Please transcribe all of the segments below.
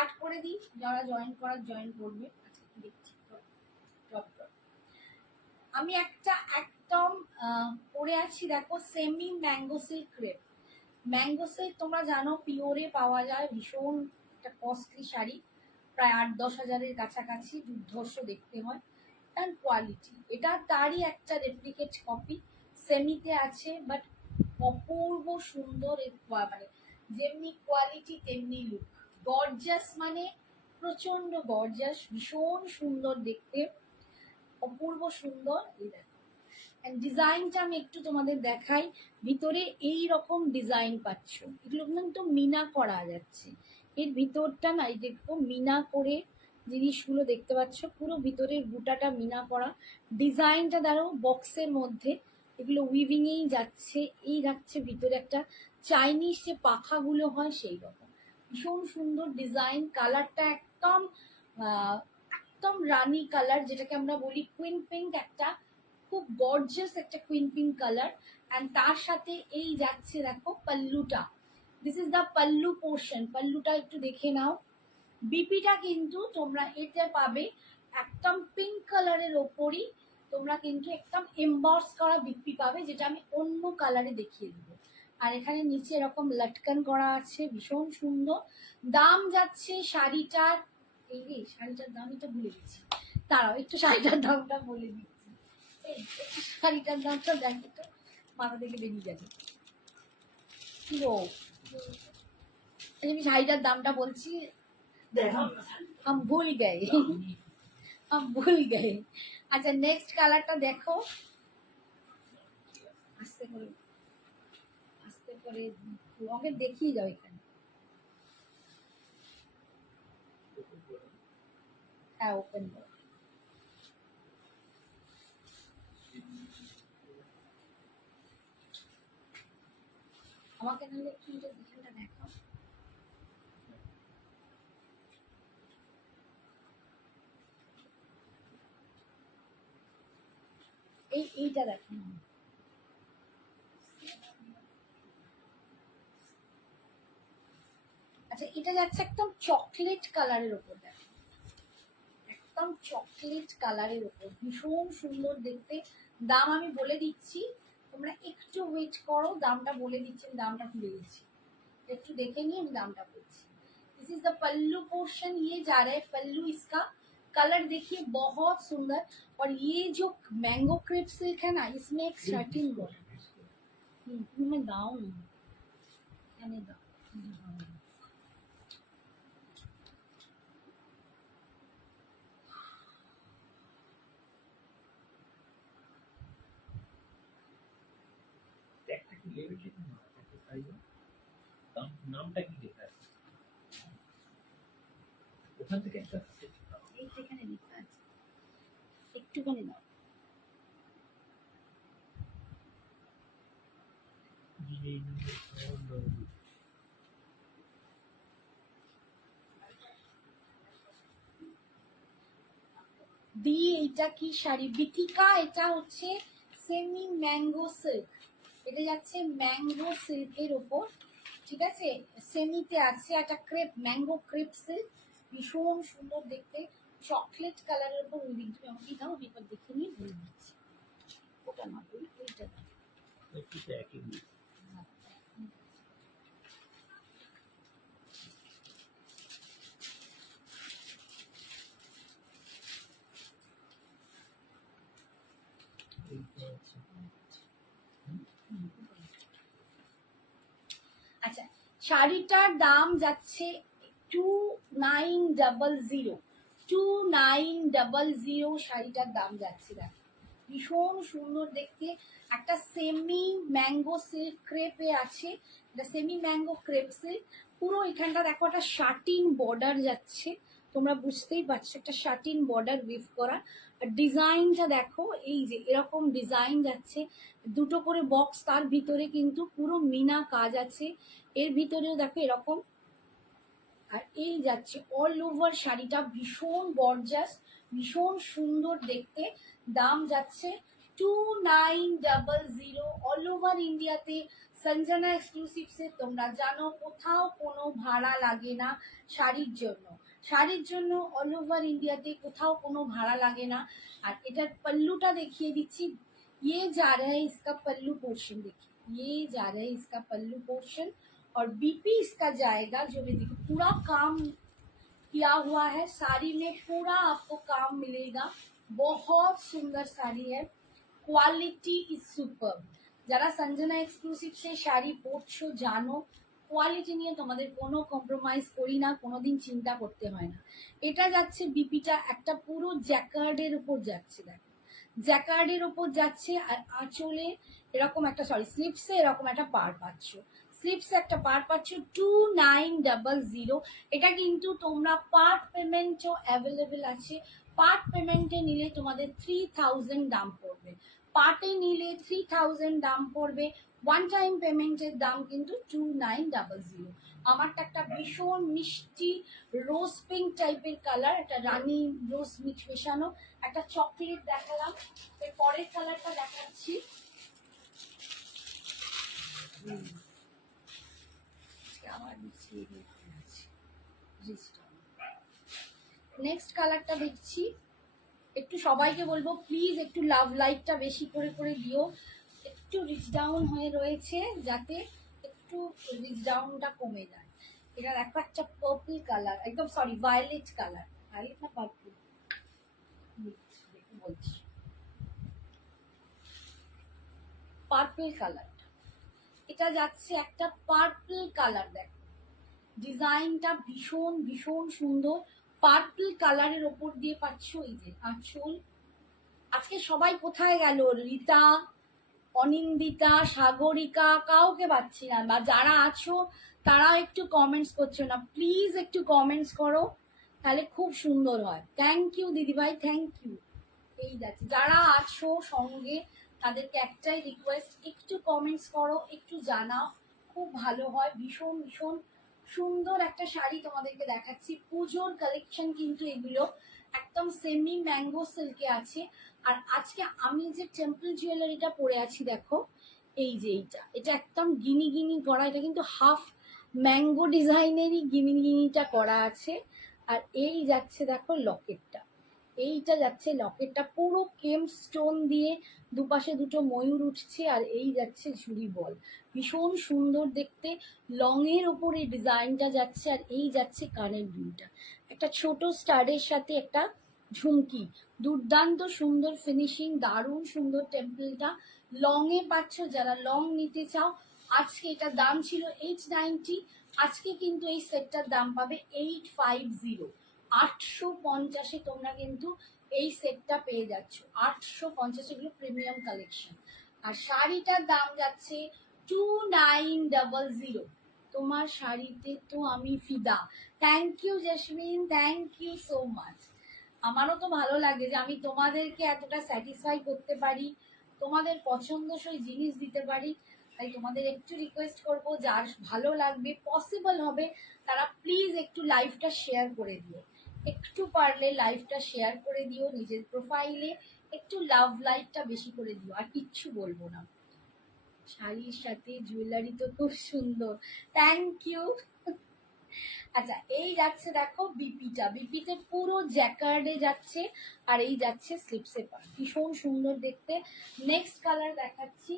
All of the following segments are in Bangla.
স্টার্ট করে দিই, যারা জয়েন করবে। আচ্ছা দেখছি আমি একটা একদম পরে আছি, দেখো semi mango silk crepe. Mango silk তোমরা জানো পিওরে পাওয়া যায়, ভীষণ একটা কস্টলি শাড়ি, প্রায় 8-10 হাজারের কাছাকাছি, দুর্ধর্ষ দেখতে হয় অ্যান্ড কোয়ালিটি। এটা তারই একটা রেপ্লিকেট কপি, সেমিতে আছে, বাট অপূর্ব সুন্দর। মানে যেমনি কোয়ালিটি তেমনি লুক, গর্জাস, মানে প্রচন্ড গর্জাস, ভীষণ সুন্দর দেখতে, অপূর্ব সুন্দর। এই দেখো ডিজাইনটা আমি একটু তোমাদের দেখাই, ভিতরে এই রকম ডিজাইন পাচ্ছ, এগুলো কিন্তু মিনা করা যাচ্ছে, এর ভিতরটা না এই দেখো মিনা করে জিনিসগুলো দেখতে পাচ্ছ, পুরো ভিতরের বুটাটা মিনা করা, ডিজাইনটা দাঁড়ো বক্সের মধ্যে, এগুলো উইভিংয়েই যাচ্ছে, এই যাচ্ছে ভিতরে একটা চাইনিজ যে পাখাগুলো হয় সেই রকম, ভীষণ সুন্দর ডিজাইন। কালারটা একদম একদম রানি কালার, যেটাকে আমরা বলি কুইন পিঙ্ক, একটা খুব গর্জিয়াস একটা কুইন পিঙ্ক কালার। অ্যান্ড তার সাথে এই যাচ্ছে দেখো পাল্লুটা, this is the pallu portion, পাল্লুটা একটু দেখে নাও। বিপিটা কিন্তু তোমরা এতে পাবে একদম পিঙ্ক কালারের ওপরই, তোমরা কিন্তু একদম এমবস করা বিপি পাবে, যেটা আমি অন্য কালারে দেখিয়ে দেবো। আর এখানে নিচে এরকম লটকান করা আছে, ভীষণ সুন্দর। দাম যাচ্ছে শাড়িটার, এই শাড়িটার দাম এটা ভুলে গেছি, তারাও একটু শাড়িটার দামটা বলে দিচ্ছি। শাড়িটার দামটা দেখো তো, মাথা থেকে বেরিয়ে যাবে। কিলো আমি শাড়িটার দামটা বলছি, हम भूल गए हम भूल गए। আচ্ছা নেক্সট কালারটা দেখো, আস্তে করে রঙের দেখিয়ে যাও এখানে। হ্যাঁ ওপেন করো, আমাকে নাহলে একটু ডিজাইনটা দেখাও। এইটা দেখো, আচ্ছা এটা যাচ্ছে একদম চকলেট কালারের উপর, দেখো একদম চকলেট কালারের উপর, ভীষণ সুন্দর দেখতে। দাম আমি বলে দিচ্ছি, তোমরা একটু ওয়েট করো, দামটা বলে দিচ্ছি, দামটা ভুলে গেছি, একটু দেখে নিয়ে আমি दामটা বলছি। This is the pallu portion, ये जा रहा है पल्लू, इसका कलर देखिए बहुत सुंदर। और ये जो मैंगो क्रेप सिल्क है ना, इसमें एक शर्टिंग बॉर्डर, मैं दाऊं নামটা কি লেখা আছে ওখান থেকে একটা এইখানে লেখা আছে, একটুখানি দাও। দি এটা কি শাড়ি বিথিকা, এটা হচ্ছে সেমি ম্যাঙ্গো সিল্ক, এটা যাচ্ছে ম্যাঙ্গো সিল্কের ওপর, ঠিক আছে, সেমিতে আছে একটা ক্রেপ, ম্যাঙ্গো ক্রেপ সিল্ক, ভীষণ সুন্দর দেখতে, চকলেট কালারের উপর উইভিং। তুমি আমাকে দাও, বিপদ দেখে নিয়ে বলে দিচ্ছি, ওটা না বলি ওইটা দাও। আচ্ছা শাড়িটার দাম যাচ্ছে 2900, 2900 শাড়িটার দাম যাচ্ছে। দেখো ভীষণ সুন্দর দেখতে, একটা সেমি ম্যাঙ্গো সিল্ক ক্রেপে আছে, এটা সেমি ম্যাঙ্গো ক্রেপ সিল্ক, পুরো এখানটা দেখো একটা শার্টিন বর্ডার যাচ্ছে, তোমরা বুঝতেই পারছো একটা শার্টিন বর্ডার উইভ করা। আর ডিজাইনটা দেখো, এই যে এরকম ডিজাইন যাচ্ছে, দুটো করে বক্স, তার ভিতরে কিন্তু পুরো মিনা কাজ আছে, এর ভিতরেও দেখো এরকম, আর এই যাচ্ছে অল ওভার শাড়িটা, ভীষণ গর্জাস, ভীষণ সুন্দর দেখতে। দাম যাচ্ছে 2900, অল ওভার ইন্ডিয়াতে সঞ্জনা এক্সক্লুসিভসে তোমরা জানো কোথাও কোনো ভাড়া লাগে না শাড়ির জন্য। শাড়ির জন্য অল ওভার ইন্ডিয়াতে কোথাও কোনো ভাড়া লাগে না। আর এটার पल्लूটা দেখিয়ে দিচ্ছি। ये जा रहा है इसका पल्लू पोर्शन, देखिए ये जा रहा है इसका पल्लू पोर्शन और बीपी इसका जाएगा जो भी देखिए पूरा काम किया हुआ है। साड़ी में पूरा आपको काम मिलेगा। बहुत सुंदर साड़ी है, কোয়ালিটি ইজ সুপার। যারা সঞ্জনা এক্সক্লুসিভ সে শাড়ি পরছো জানো কোয়ালিটি নিয়ে তোমাদের কোনো কম্প্রোমাইজ করি না, কোনোদিন চিন্তা করতে হয় না। এটা যাচ্ছে বিপিটা একটা পুরো জ্যাকার্ডের উপর যাচ্ছে, দেখো জ্যাকার্ডের উপর যাচ্ছে। আর আঁচলে এরকম একটা স্লিপসে এরকম একটা পার পাচ্ছ, স্লিপসে একটা পার পাচ্ছ 2900। এটা কিন্তু তোমরা পার্ট পেমেন্টও অ্যাভেলেবেল আছে। পার্ট পেমেন্টে নিলে তোমাদের 3000 দাম পড়বে, পার্টে নিলে 3000 দাম পড়বে। ওয়ান টাইম পেমেন্টের দাম কিন্তু 2900। আমারটা একটা ভীষণ মিষ্টি রোজ পিঙ্ক টাইপের কালার, একটা রানী রোজ মিক্স মেশানো একটা চকলেট দেখালাম। এর পরের কালারটা দেখাচ্ছি। নেক্সট কালারটা দেখছি। একটু সবাইকে বলবো প্লিজ একটু লাভ লাইটটা বেশি করে করে দিও। একটু রিচ ডাউন হয়ে রয়েছে, যাতে একটু রিচ ডাউনটা কমে যায়। এটা দেখো একটা পার্পল কালার, একদম সরি ভায়োলেট কালার, ভায়োলেট না পার্পল বলছি, পার্পল কালারটা। এটা যাচ্ছে একটা পার্পল কালার, দেখো ডিজাইনটা ভীষণ ভীষণ সুন্দর। পার্পল কালারের ওপর দিয়ে পাচ্ছ এই যে আঁচল। আজকে সবাই কোথায় গেল? রীতা, অনিন্দিতা, সাগরিকা, কাউকে পাচ্ছি না। বা যারা আছো তারাও একটু কমেন্টস করছো না, প্লিজ একটু কমেন্টস করো, তাহলে খুব সুন্দর হয়। থ্যাংক ইউ দিদিভাই, থ্যাংক ইউ। এই যাচ্ছে যারা আছো সঙ্গে তাদেরকে একটাই রিকোয়েস্ট, একটু কমেন্টস করো, একটু জানাও, খুব ভালো হয়। ভীষণ ভীষণ সুন্দর একটা শাড়ি তোমাদেরকে দেখাচ্ছি। পুজোর কালেকশন কিন্তু এগুলো একদম সেমি ম্যাঙ্গো সিল্কে আছে। আর আজকে আমি যে টেম্পল জুয়েলারিটা পরে আছি দেখো, এই যে এটা একদম গিনি গিনি করা, এটা কিন্তু হাফ ম্যাঙ্গো ডিজাইনেরই গিনি গিনিটা করা আছে। আর এই যাচ্ছে দেখো লকেটটা, এইটা যাচ্ছে লকেটটা পুরো কেম স্টোন দিয়ে, দুপাশে দুটো ময়ূর উঠছে। আর এই যাচ্ছে ঝুড়ি বল, ভীষণ সুন্দর দেখতে। লং এর ওপর এই ডিজাইনটা যাচ্ছে। আর এই যাচ্ছে কানের দুলটা, একটা ছোট স্টারের সাথে একটা ঝুমকি, দুর্দান্ত সুন্দর ফিনিশিং, দারুণ সুন্দর টেম্পলটা। লং এ পাচ্ছ, যারা লং নিতে চাও। আজকে এটার দাম ছিল 890, আজকে কিন্তু এই সেটটার দাম পাবে 850। 850-এ তোমরা কিন্তু এই সেটটা পেয়ে যাচ্ছ। 850 এগুলো প্রিমিয়াম কালেকশন। আর শাড়িটার দাম যাচ্ছে 2900। তোমার শাড়িতে তো আমি ফিদা। Thank you Jasmine, thank you so much. আমারও তো ভালো লাগে যে আমি তোমাদেরকে এতটা স্যাটিসফাই করতে পারি, তোমাদের পছন্দসই জিনিস দিতে পারি। তাই তোমাদের একটু রিকোয়েস্ট করব, যার ভালো লাগবে পসিবল হবে তারা প্লিজ একটু লাইভটা শেয়ার করে দিও। একটু পারলে লাইভটা শেয়ার করে দিও, নিজের প্রোফাইলে একটু লাভ লাইটটা বেশি করে দিও। আর কিচ্ছু বলবো না। শাড়ির সাথে জুয়েলারি তো খুব সুন্দর, থ্যাংক ইউ। আচ্ছা এই যাচ্ছে দেখো বিপিটা, বিপিতে পুরো জ্যাকার্ডে যাচ্ছে। আর এই যাচ্ছে স্লিপসে পার, ভীষণ সুন্দর দেখতে। নেক্সট কালার দেখাচ্ছি।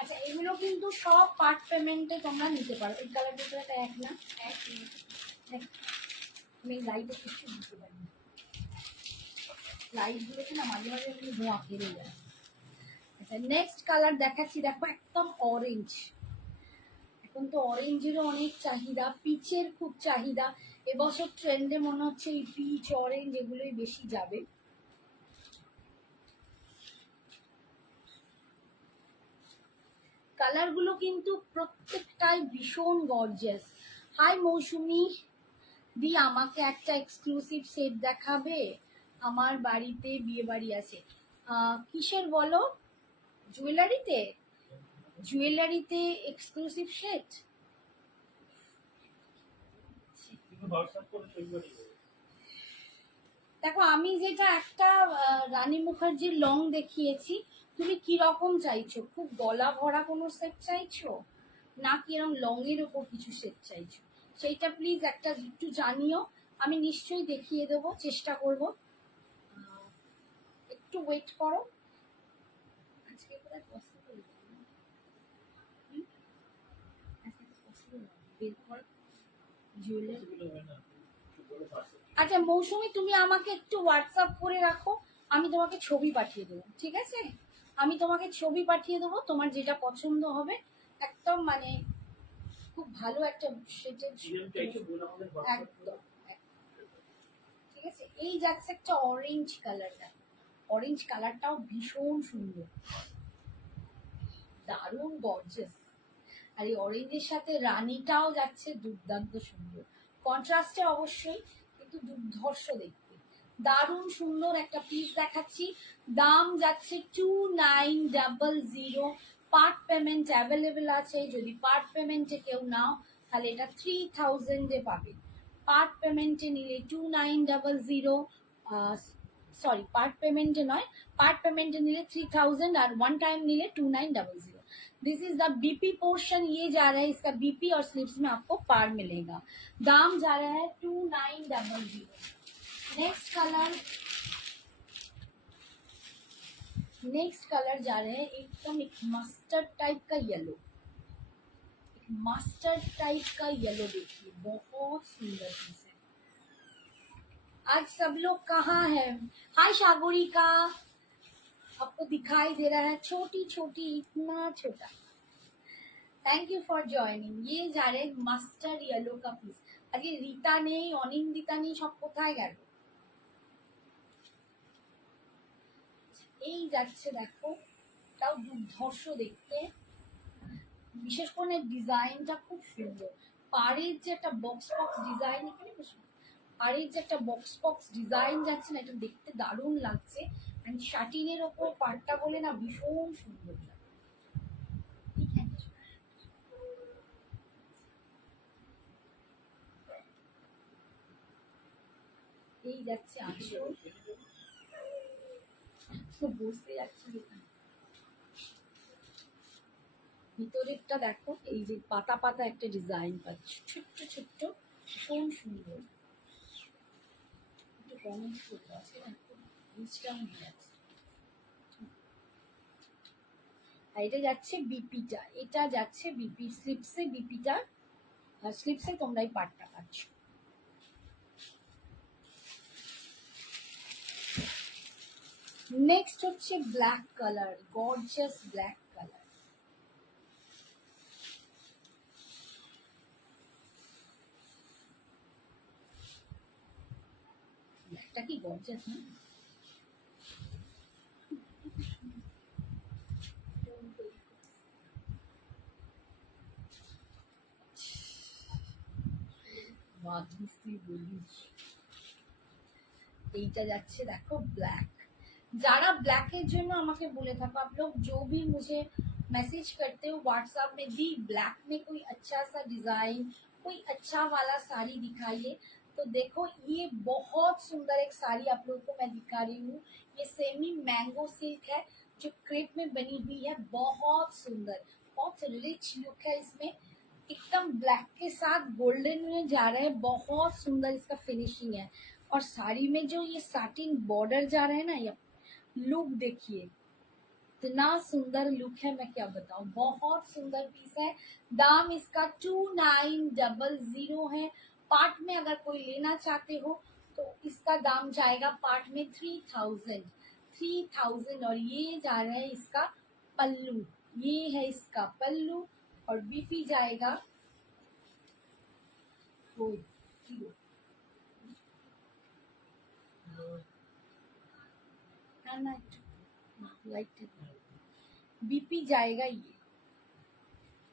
আচ্ছা এগুলো কিন্তু সব পার্ট পেমেন্টে তোমরা নিতে পারো। এই কালারটা তো এক না, এক আমি লাইটে কিছু দিতে পারি, লাইট গুলোকে না মাঝে মাঝে একটু ধোঁয়া ফেলে যায়। আচ্ছা নেক্সট কালার দেখাচ্ছি, দেখো একদম অরেঞ্জ। এখন তো অরেঞ্জেরও অনেক চাহিদা, পিচের খুব চাহিদা। এবছর ট্রেন্ডে মনে হচ্ছে এই পিচ অরেঞ্জ এগুলোই বেশি যাবে। কালারগুলো কিন্তু প্রত্যেকটাই ভীষণ গর্জিয়াস। হাই মৌসুমি দি, আমাকে একটা এক্সক্লুসিভ সেট দেখাবে, আমার বাড়িতে বিয়ে বাড়ি আছে। কিসের বলো? জুয়েলারিতে? জুয়েলারিতে এক্সক্লুসিভ সেট? দেখো আমি যেটা একটা রানী মুখার্জির লং দেখিয়েছি, তুমি কি রকম চাইছো, খুব গলা ভরা কোনো সেট চাইছো না কি এরকম লং এর ওপর কিছু সেট চাইছো, সেইটা প্লিজ একটা একটু জানিও। আমি নিশ্চয়ই দেখিয়ে দেবো, চেষ্টা করব। একটু ওয়েট করো, আজকে বোধহয় পসিবল বের কর জুয়েলারি। এগুলো হয় না বড় পার্সেল। আচ্ছা মৌসুমী, তুমি আমাকে একটু হোয়াটসঅ্যাপ করে রাখো, আমি তোমাকে ছবি পাঠিয়ে দেবো, ঠিক আছে? আমি তোমাকে ছবি পাঠিয়ে দেবো, তোমার যেটা পছন্দ হবে একদম মানে খুব ভালো একটা সেটের জিএম চাইছো বলে আমাদের হোয়াটসঅ্যাপ একদম ঠিক আছে। এই যাচ্ছে একটা অরেঞ্জ কালার, অরেঞ্জ কালারটাও ভীষণ সুন্দর, দারুণ গর্জিয়াস। আর এই অরেঞ্জের সাথে রানীটাও যাচ্ছে দুর্দান্ত সুন্দর, কন্ট্রাস্টে অবশ্যই, কিন্তু দুর্ধর্ষ দেখতে, দারুণ সুন্দর একটা পিস দেখাচ্ছি। দাম যাচ্ছে 2900। পার্ট পেমেন্ট অ্যাভেলেবেল আছে, যদি পার্ট পেমেন্টে কেউ নাও তাহলে এটা 3000-এ পাবে। পার্ট পেমেন্টে নিলে 2900, সরি পার্ট পেমেন্টে নয়, পার্ট पेमेंट निले 3000 और वन टाइम निले 2900। This is the BP portion, ये जा रहा है इसका बीपी और स्लिप्स में आपको पार मिलेगा। दाम जा रहा है 2900। नेक्स्ट कलर जा रहे हैं एकदम एक मस्टर्ड टाइप का येलो, मस्टर्ड टाइप का येलो देखिए, बहुत सुंदर पीस है। आज सब लोग कहाँ हैं? हाय सागरिका, आपको दिखाई दे रहा है छोटी छोटी, इतना छोटा। Thank you for joining. ये जा रहे मास्टर येलो का पीस। আজকে রিতা নেই, অনিন্দিতা নেই, সব কোথায় গেল? এই যাচ্ছে দেখো, তাও দুর্ধর্ষ দেখতে, বিশেষ করে ডিজাইনটা খুব সুন্দর। পাড়ের যে একটা বক্স বক্স ডিজাইন, এখানে বসে পাড়ের যে একটা বক্স বক্স ডিজাইন যাচ্ছে না, এটা দেখতে দারুণ লাগছে। এন্ড শাটিনের ওপর পাড়টা বলে না ভীষণ সুন্দর লাগে। এই যাচ্ছে আঁচল, বসে যাচ্ছে ভিতরেরটা দেখো, এই যে পাতা পাতা একটা ডিজাইন পাচ্ছ, ছোট্ট ছোট্ট, ভীষণ সুন্দর। একটু কমেন্ট করতে আছে না, ইনস্টাগ্রাম আছে। আর এটা যাচ্ছে বিপিটা, এটা যাচ্ছে বিপি স্লিপসে, বিপিটা আর স্লিপসে তোমরা এই পার্টটা পাচ্ছ। নেক্সট হচ্ছে black colour, gorgeous black colour. ব্ল্যাকটা কি গর্জিয়াস না? এইটা যাচ্ছে দেখো ব্ল্যাক। যারা ব্ল্যাকের জন্য আমাকে বলে থাকো, आप लोग जो भी मुझे मैसेज करते हो व्हाट्सएप में, दी ब्लैक में कोई अच्छा सा डिजाइन, कोई अच्छा वाला साड़ी दिखाइए। तो देखो ये बहुत सुंदर एक साड़ी आप लोगों को मैं दिखा रही हूँ। ये सेमी मैंगो सिल्क है जो क्रेप में बनी हुई है, बहुत सुंदर, बहुत रिच लुक है इसमें। एकदम ब्लैक के साथ गोल्डन में जा रहा है, बहुत सुंदर इसका फिनिशिंग है। और साड़ी में जो ये साटिन बॉर्डर जा रहा है ना, ये लुक देखिए, इतना सुंदर लुक है, मैं क्या बताऊं, बहुत सुंदर पीस है। दाम इसका 2900 है। पार्ट में अगर कोई लेना चाहते हो तो इसका दाम जाएगा पार्ट में 3000। और ये जा रहा है इसका पल्लू, ये है इसका पल्लू, और बीपी जाएगा बीपी जाएगा ये।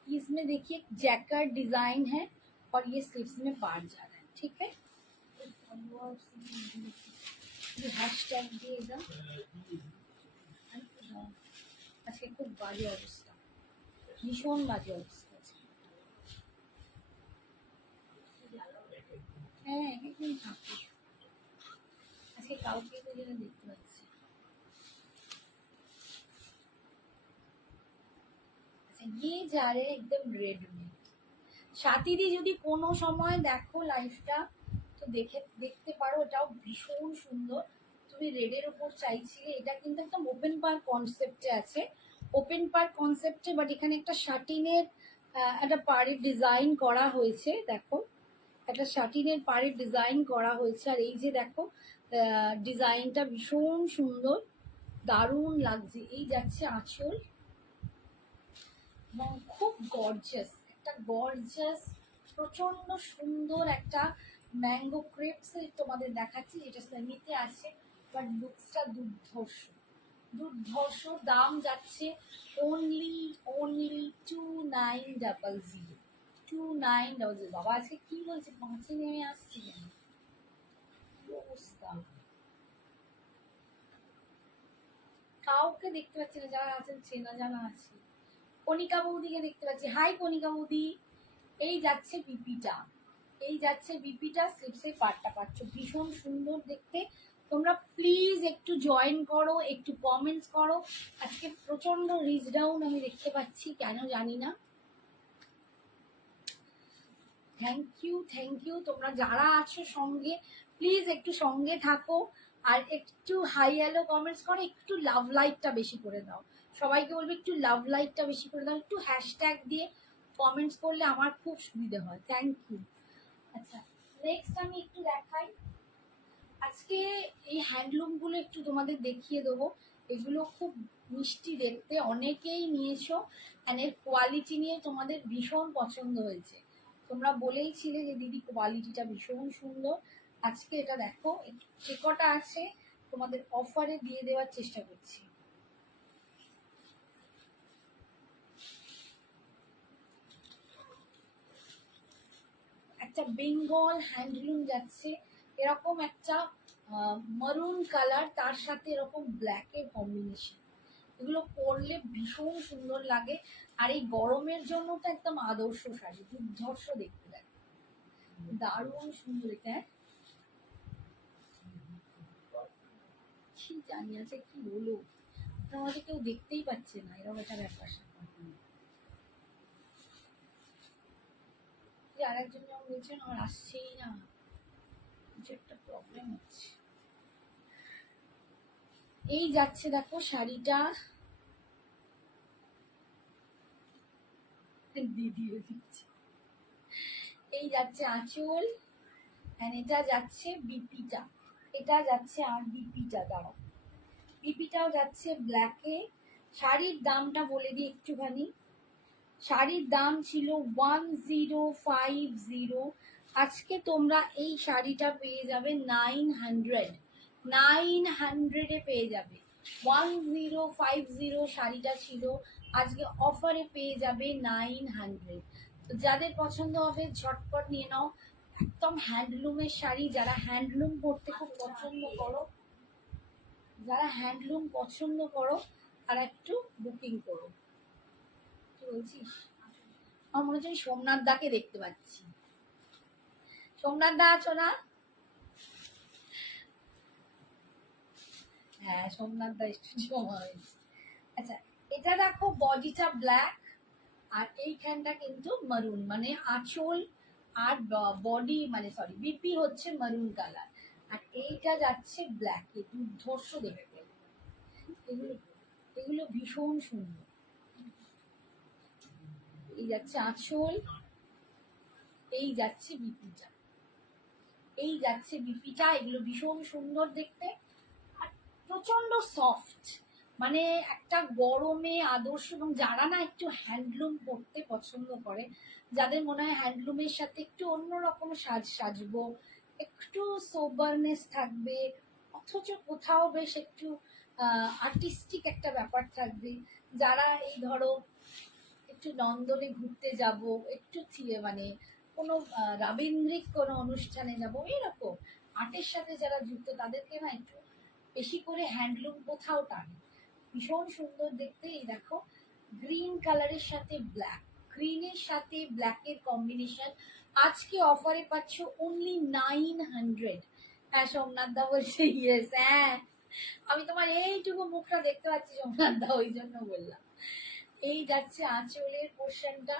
इसमें देखिए जैकेट डिजाइन है और ये स्लीव्स में पार जा रहा है, ठीक है। ये हैशटैग दिएगा। আজকে খুব বাজে অবস্থা, ভীষণ বাজে অবস্থা আছে। হ্যাঁ একদম থাকে, আজকে কাউকে তো যেন দেখতে পাচ্ছি। जा रहे हैं एकदम रेड में। সাথীদি যদি কোনো সময় দেখো লাইফটা তো দেখতে পারো, এটাও ভীষণ সুন্দর। তুমি রেডের উপর চাইছিলে, এটা কিন্তু একদম ওপেন পার কনসেপ্টে আছে, ওপেন পার কনসেপ্টে, বাট এখানে একটা শাটিনের একটা পাড়ের ডিজাইন করা হয়েছে। দেখো একটা শাটিনের পাড়ের ডিজাইন করা হয়েছে, আর এই যে দেখো ডিজাইনটা ভীষণ সুন্দর, দারুণ লাগছে। এই যাচ্ছে আঁচল, এবং খুব গর্জাস, একটা গর্জাস প্রচন্ড সুন্দর একটা ম্যাঙ্গো ক্রেপস তোমাদের দেখাচ্ছি, যেটা সেমিতে আছে, বাট লুকসটা দুর্ধর্ষ দুর্ধর্ষ। দাম যাচ্ছে অনলি 2900, 2900। বাবা আজকে কি বলছে, 5-এ নেমে আসছি কেন, কি অবস্থা। কাউকে দেখতে পাচ্ছি না, যারা আছেন চেনা জানা আছে। কণিকা বৌদিকে দেখতে পাচ্ছি, হাই কণিকা বৌদি। এই যাচ্ছে বিপিটা, এই যাচ্ছে বিপিটা, স্লিপসের পার্টটা পাচ্ছ, ভীষণ সুন্দর দেখতে। তোমরা প্লিজ একটু জয়েন করো, একটু কমেন্টস করো। আজকে প্রচন্ড রিচ ডাউন আমি দেখতে পাচ্ছি, কেন জানি না। থ্যাংক ইউ তোমরা যারা আছো সঙ্গে, প্লিজ একটু সঙ্গে থাকো, আর একটু হাই হ্যালো কমেন্টস করো, একটু লাভ লাইকটা বেশি করে দাও। সবাইকে বলবে একটু লাভ লাইকটা বেশি করে দাও, একটু হ্যাশট্যাগ দিয়ে কমেন্টস করলে আমার খুব সুবিধা হয়। Thank you. আচ্ছা, নেক্সট আমি একটু দেখাই, আজকে এই হ্যান্ডলুমগুলো একটু তোমাদের দেখিয়ে দেবো। এগুলো খুব মিষ্টি দেখতে, অনেকেই নিয়েছো, অ্যান্ড এর কোয়ালিটি নিয়ে তোমাদের ভীষণ পছন্দ হয়েছে। তোমরা বলেইছিলে যে দিদি কোয়ালিটিটা ভীষণ সুন্দর। আজকে এটা দেখো, যে কটা আছে তোমাদের অফারে দিয়ে দেওয়ার চেষ্টা করছি। একটা বেঙ্গল হ্যান্ডলুম যাচ্ছে, এরকম একটা মারুন কালার, তার সাথে এরকম ব্ল্যাকের কম্বিনেশন। এগুলো পরলে ভীষণ সুন্দর লাগে, আর এই গরমের জন্য তো একদম আদর্শ শাড়ি, দুর্ধর্ষ দেখতে লাগে, দারুণ সুন্দর। এটা কি জানি আছে কি বলো, আমাদের কেউ দেখতেই পাচ্ছে না, এরকম একটা ব্যাপার। আর একজন যেমন বলছেন আমার আসছেই না, কিছু একটা প্রবলেম হচ্ছে। এই যাচ্ছে দেখো শাড়িটা, দিদিও দিচ্ছে। এই যাচ্ছে আঁচল, এটা যাচ্ছে বিপিটা, এটা যাচ্ছে আর বিপিটা, দাঁড়াও, বিপিটাও যাচ্ছে ব্ল্যাকে। শাড়ির দামটা বলে দিই একটুখানি, শাড়ির দাম ছিল 1050, আজকে তোমরা এই শাড়িটা পেয়ে যাবে 900 পেয়ে যাবে। 1050 শাড়িটা ছিল, আজকে অফারে পেয়ে যাবে 900। তো যাদের পছন্দ হবে ঝটপট নিয়ে নাও, একদম হ্যান্ডলুমের শাড়ি। যারা হ্যান্ডলুম পরতে খুব পছন্দ করো, যারা হ্যান্ডলুম পছন্দ করো তারা একটু বুকিং করো। কি বলছিস, আমার মনে হচ্ছে সোমনাথ দাকে দেখতে পাচ্ছি। সোমনাথ দা আছো না? হ্যাঁ, সোমনাথ দা স্টুডিও হয়েছে। আচ্ছা, এটা দেখো বডিটা ব্ল্যাক, আর এইখানটা কিন্তু মারুন, মানে আঁচল আর বডি, মানে সরি বিপি হচ্ছে মারুন কালার, আর এইটা যাচ্ছে ব্ল্যাকে, দুর্ধর্ষ দেখতে। এগুলো এগুলো ভীষণ সুন্দর। এই যাচ্ছে আঁচল, এই যাচ্ছে বিপিটা, এই যাচ্ছে বিপিটা, এগুলো ভীষণ সুন্দর দেখতে, আর প্রচন্ড সফট, মানে একটা গরমে আদর্শ। এবং যারা না একটু হ্যান্ডলুম পরতে পছন্দ করে, যাদের মনে হয় হ্যান্ডলুমের সাথে একটু অন্যরকম সাজবো, একটু সোবারনেস থাকবে, অথচ কোথাও বেশ একটু আর্টিস্টিক একটা ব্যাপার থাকবে, যারা এই ধরো একটু নন্দনে ঘুরতে যাব, একটু মানে কোনো রাবীন্দ্রিক কোনো অনুষ্ঠানে যাব, এরকম আর্টের সাথে যারা যুক্ত, তাদেরকে না একটু বেশি করে হ্যান্ডলুম কোথাও টানে, ভীষণ সুন্দর দেখতে। এই দেখো গ্রিন কালারের সাথে ব্ল্যাক, গ্রিনের সাথে ব্ল্যাকের কম্বিনেশন, আজকে অফারে পাচ্ছ অনলি 900। হ্যাঁ, সোমনাথ দা বলছে ইয়েস। হ্যাঁ, আমি তোমার এইটুকু মুখটা দেখতে পাচ্ছি সোমনাথ দা, ওই জন্য বললাম। এই যাচ্ছে आंचलेर पोर्शनটা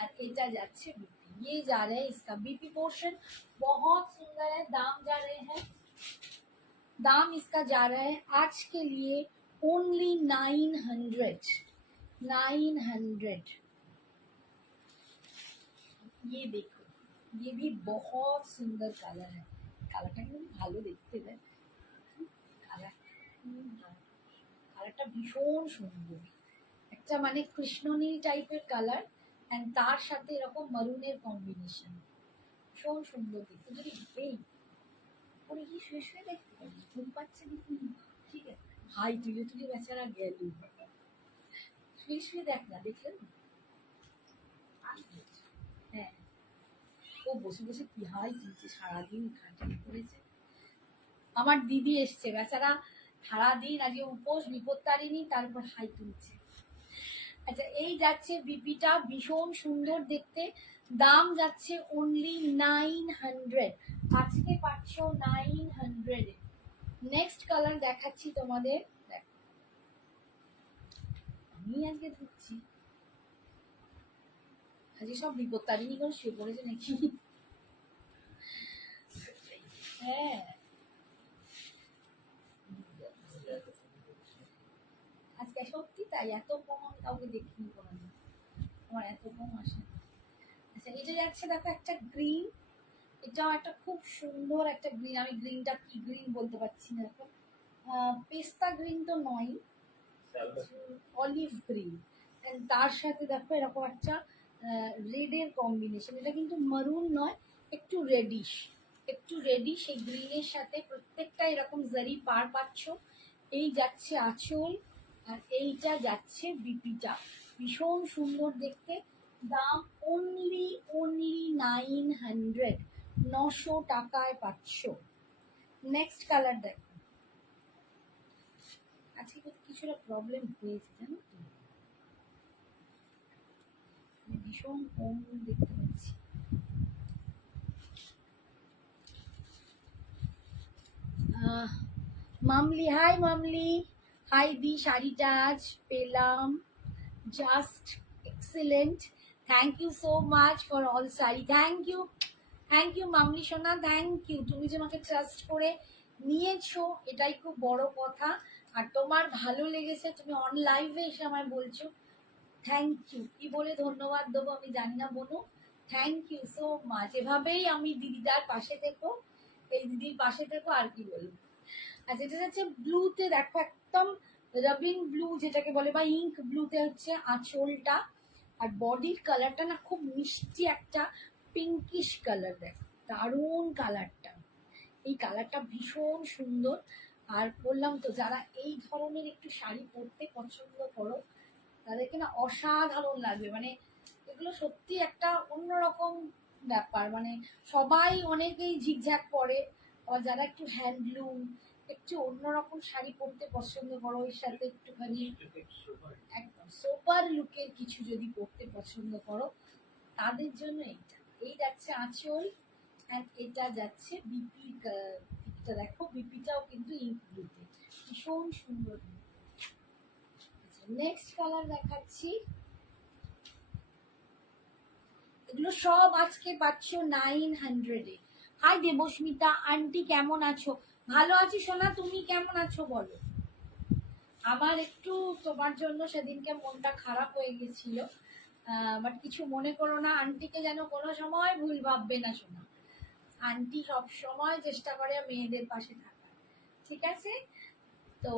और এটা যাচ্ছে बीपी। ये जा रहे हैं इसका बीपी पोर्शन, बहुत सुंदर है। दाम जा रहे हैं, दाम इसका जा रहा है आज के लिए ओनली 900। ये देखो, ये भी बहुत सुंदर कलर है। কালারটা কিন্তু ভালো দেখতে, দেখ কালারটা ভীষণ সুন্দর, একটা মানে কৃষ্ণনীল টাইপের কালার এন্ড তার সাথে এরকম মারুনের কম্বিনেশন, ভীষণ সুন্দর দেখতে। যদি এই পরে কি শুয়ে শুয়ে দেখতে পারি, ঘুম পাচ্ছে দেখুন, ঠিক আছে হাই তুলে তুলে বেচারা গেল, শুয়ে শুয়ে দেখ না, দেখলেন? হ্যাঁ, ও বসে বসে কি হাই তুলছে, সারাদিন খাটাই করেছে। আমার দিদি এসছে, বেচারা সারাদিন আজকে উপোস বিপত্তারিণী, তারপর হাই তুলছে। আচ্ছা, এই যাচ্ছে বিপিটা, ভীষণ সুন্দর দেখতে, দাম যাচ্ছে অনলি 900। আজকে পাচ্ছ 900 এ। নেক্সট কালার দেখাচ্ছি তোমাদের, দেখ আমি আজকে ধুচ্ছি, আজকে সব বিপত্তারিণী করে শুয়ে পড়েছে নাকি? হ্যাঁ, আজকে সত্যি তাই, এত কম আমি কাউকে দেখিনি কোনোদিন, আমার এত কম আসে। আচ্ছা, এটা যাচ্ছে দেখো একটা গ্রিন, এটাও একটা খুব সুন্দর একটা গ্রিন, আমি গ্রিনটা কি গ্রিন বলতে পারছি না এখন, পেস্তা গ্রিন তো নয়, অলিভ গ্রিন, তার সাথে দেখো এরকম একটা রেডের কম্বিনেশন। এটা কিন্তু মারুন নয়, একটু রেডিশ, একটু রেডিশ এই গ্রিনের সাথে, প্রত্যেকটা এরকম জারি পার পাচ্ছ। এই যাচ্ছে আঁচল আর এইটা যাচ্ছে বিপিটা, ভীষণ সুন্দর দেখতে। দাম অনলি 900, 900 টাকায় পাচ্ছ। নেক্সট কালার দেখো, আজকে কিছুটা প্রবলেম হয়েছে জানো তো, ভীষণ কম দেখতে পাচ্ছি। মামলি, হাই মামলি, হাই দি, শাড়িটা আজ পেলাম, just excellent, thank you so much for all sari, thank you Mamli সোনা, থ্যাংক ইউ। তুমি যে আমাকে ট্রাস্ট করে নিয়েছো, এটাই খুব বড় কথা। আর তোমার ভালো লেগেছে, তুমি অন লাইভে এসে আমায় বলছো, থ্যাংক ইউ। কি বলে ধন্যবাদ দেবো আমি জানি না বনু, থ্যাংক ইউ সো মাচ। এভাবেই আমি দিদিদার পাশে থেকো, এই দিদির পাশে থেকো, আর কি বলবো। আচ্ছা, এটা হচ্ছে ব্লুতে, দেখো একদম রবিন ব্লু যেটাকে বলে, বা ইঙ্ক ব্লুতে হচ্ছে আঁচলটা, আর বডির কালারটা না খুব মিষ্টি একটা পিঙ্কিশ কালার, দেখো দারুণ কালারটা, এই কালারটা ভীষণ সুন্দর। আর বললাম তো, যারা এই ধরনের একটু শাড়ি পরতে পছন্দ করো, তাদেরকে না অসাধারণ লাগবে, মানে এগুলো সত্যি একটা অন্যরকম ব্যাপার, মানে সবাই অনেকেই ঝিকঝ্যাক পরে, আর যারা একটু হ্যান্ডলুম, একটু অন্যরকম শাড়ি পরতে পছন্দ করো, এর সাথে একটুখানি একদম সুপার লুকের কিছু যদি পরতে পছন্দ করো, তাদের জন্য এইটা। এই যাচ্ছে আঁচল আর এটা যাচ্ছে বিপি, এটা দেখো বিপিটাও কিন্তু ইঙ্ক ব্লুতে, ভীষণ সুন্দর। নেক্সট কালার দেখাচ্ছি, এগুলো সব আজকে পাচ্ছ 900 এ। হাই দেবস্মিতা আন্টি, কেমন আছো? ভালো আছি সোনা, তুমি কেমন আছো বলো? আমার একটু তোমার জন্য সেদিনকে মনটা খারাপ হয়ে গেছিল, বাট কিছু মনে করো না, আন্টিকে যেন কোনো সময় ভুল ভাববে না সোনা, আন্টি সব সময় চেষ্টা করে মেয়েদের পাশে থাকার, ঠিক আছে? তো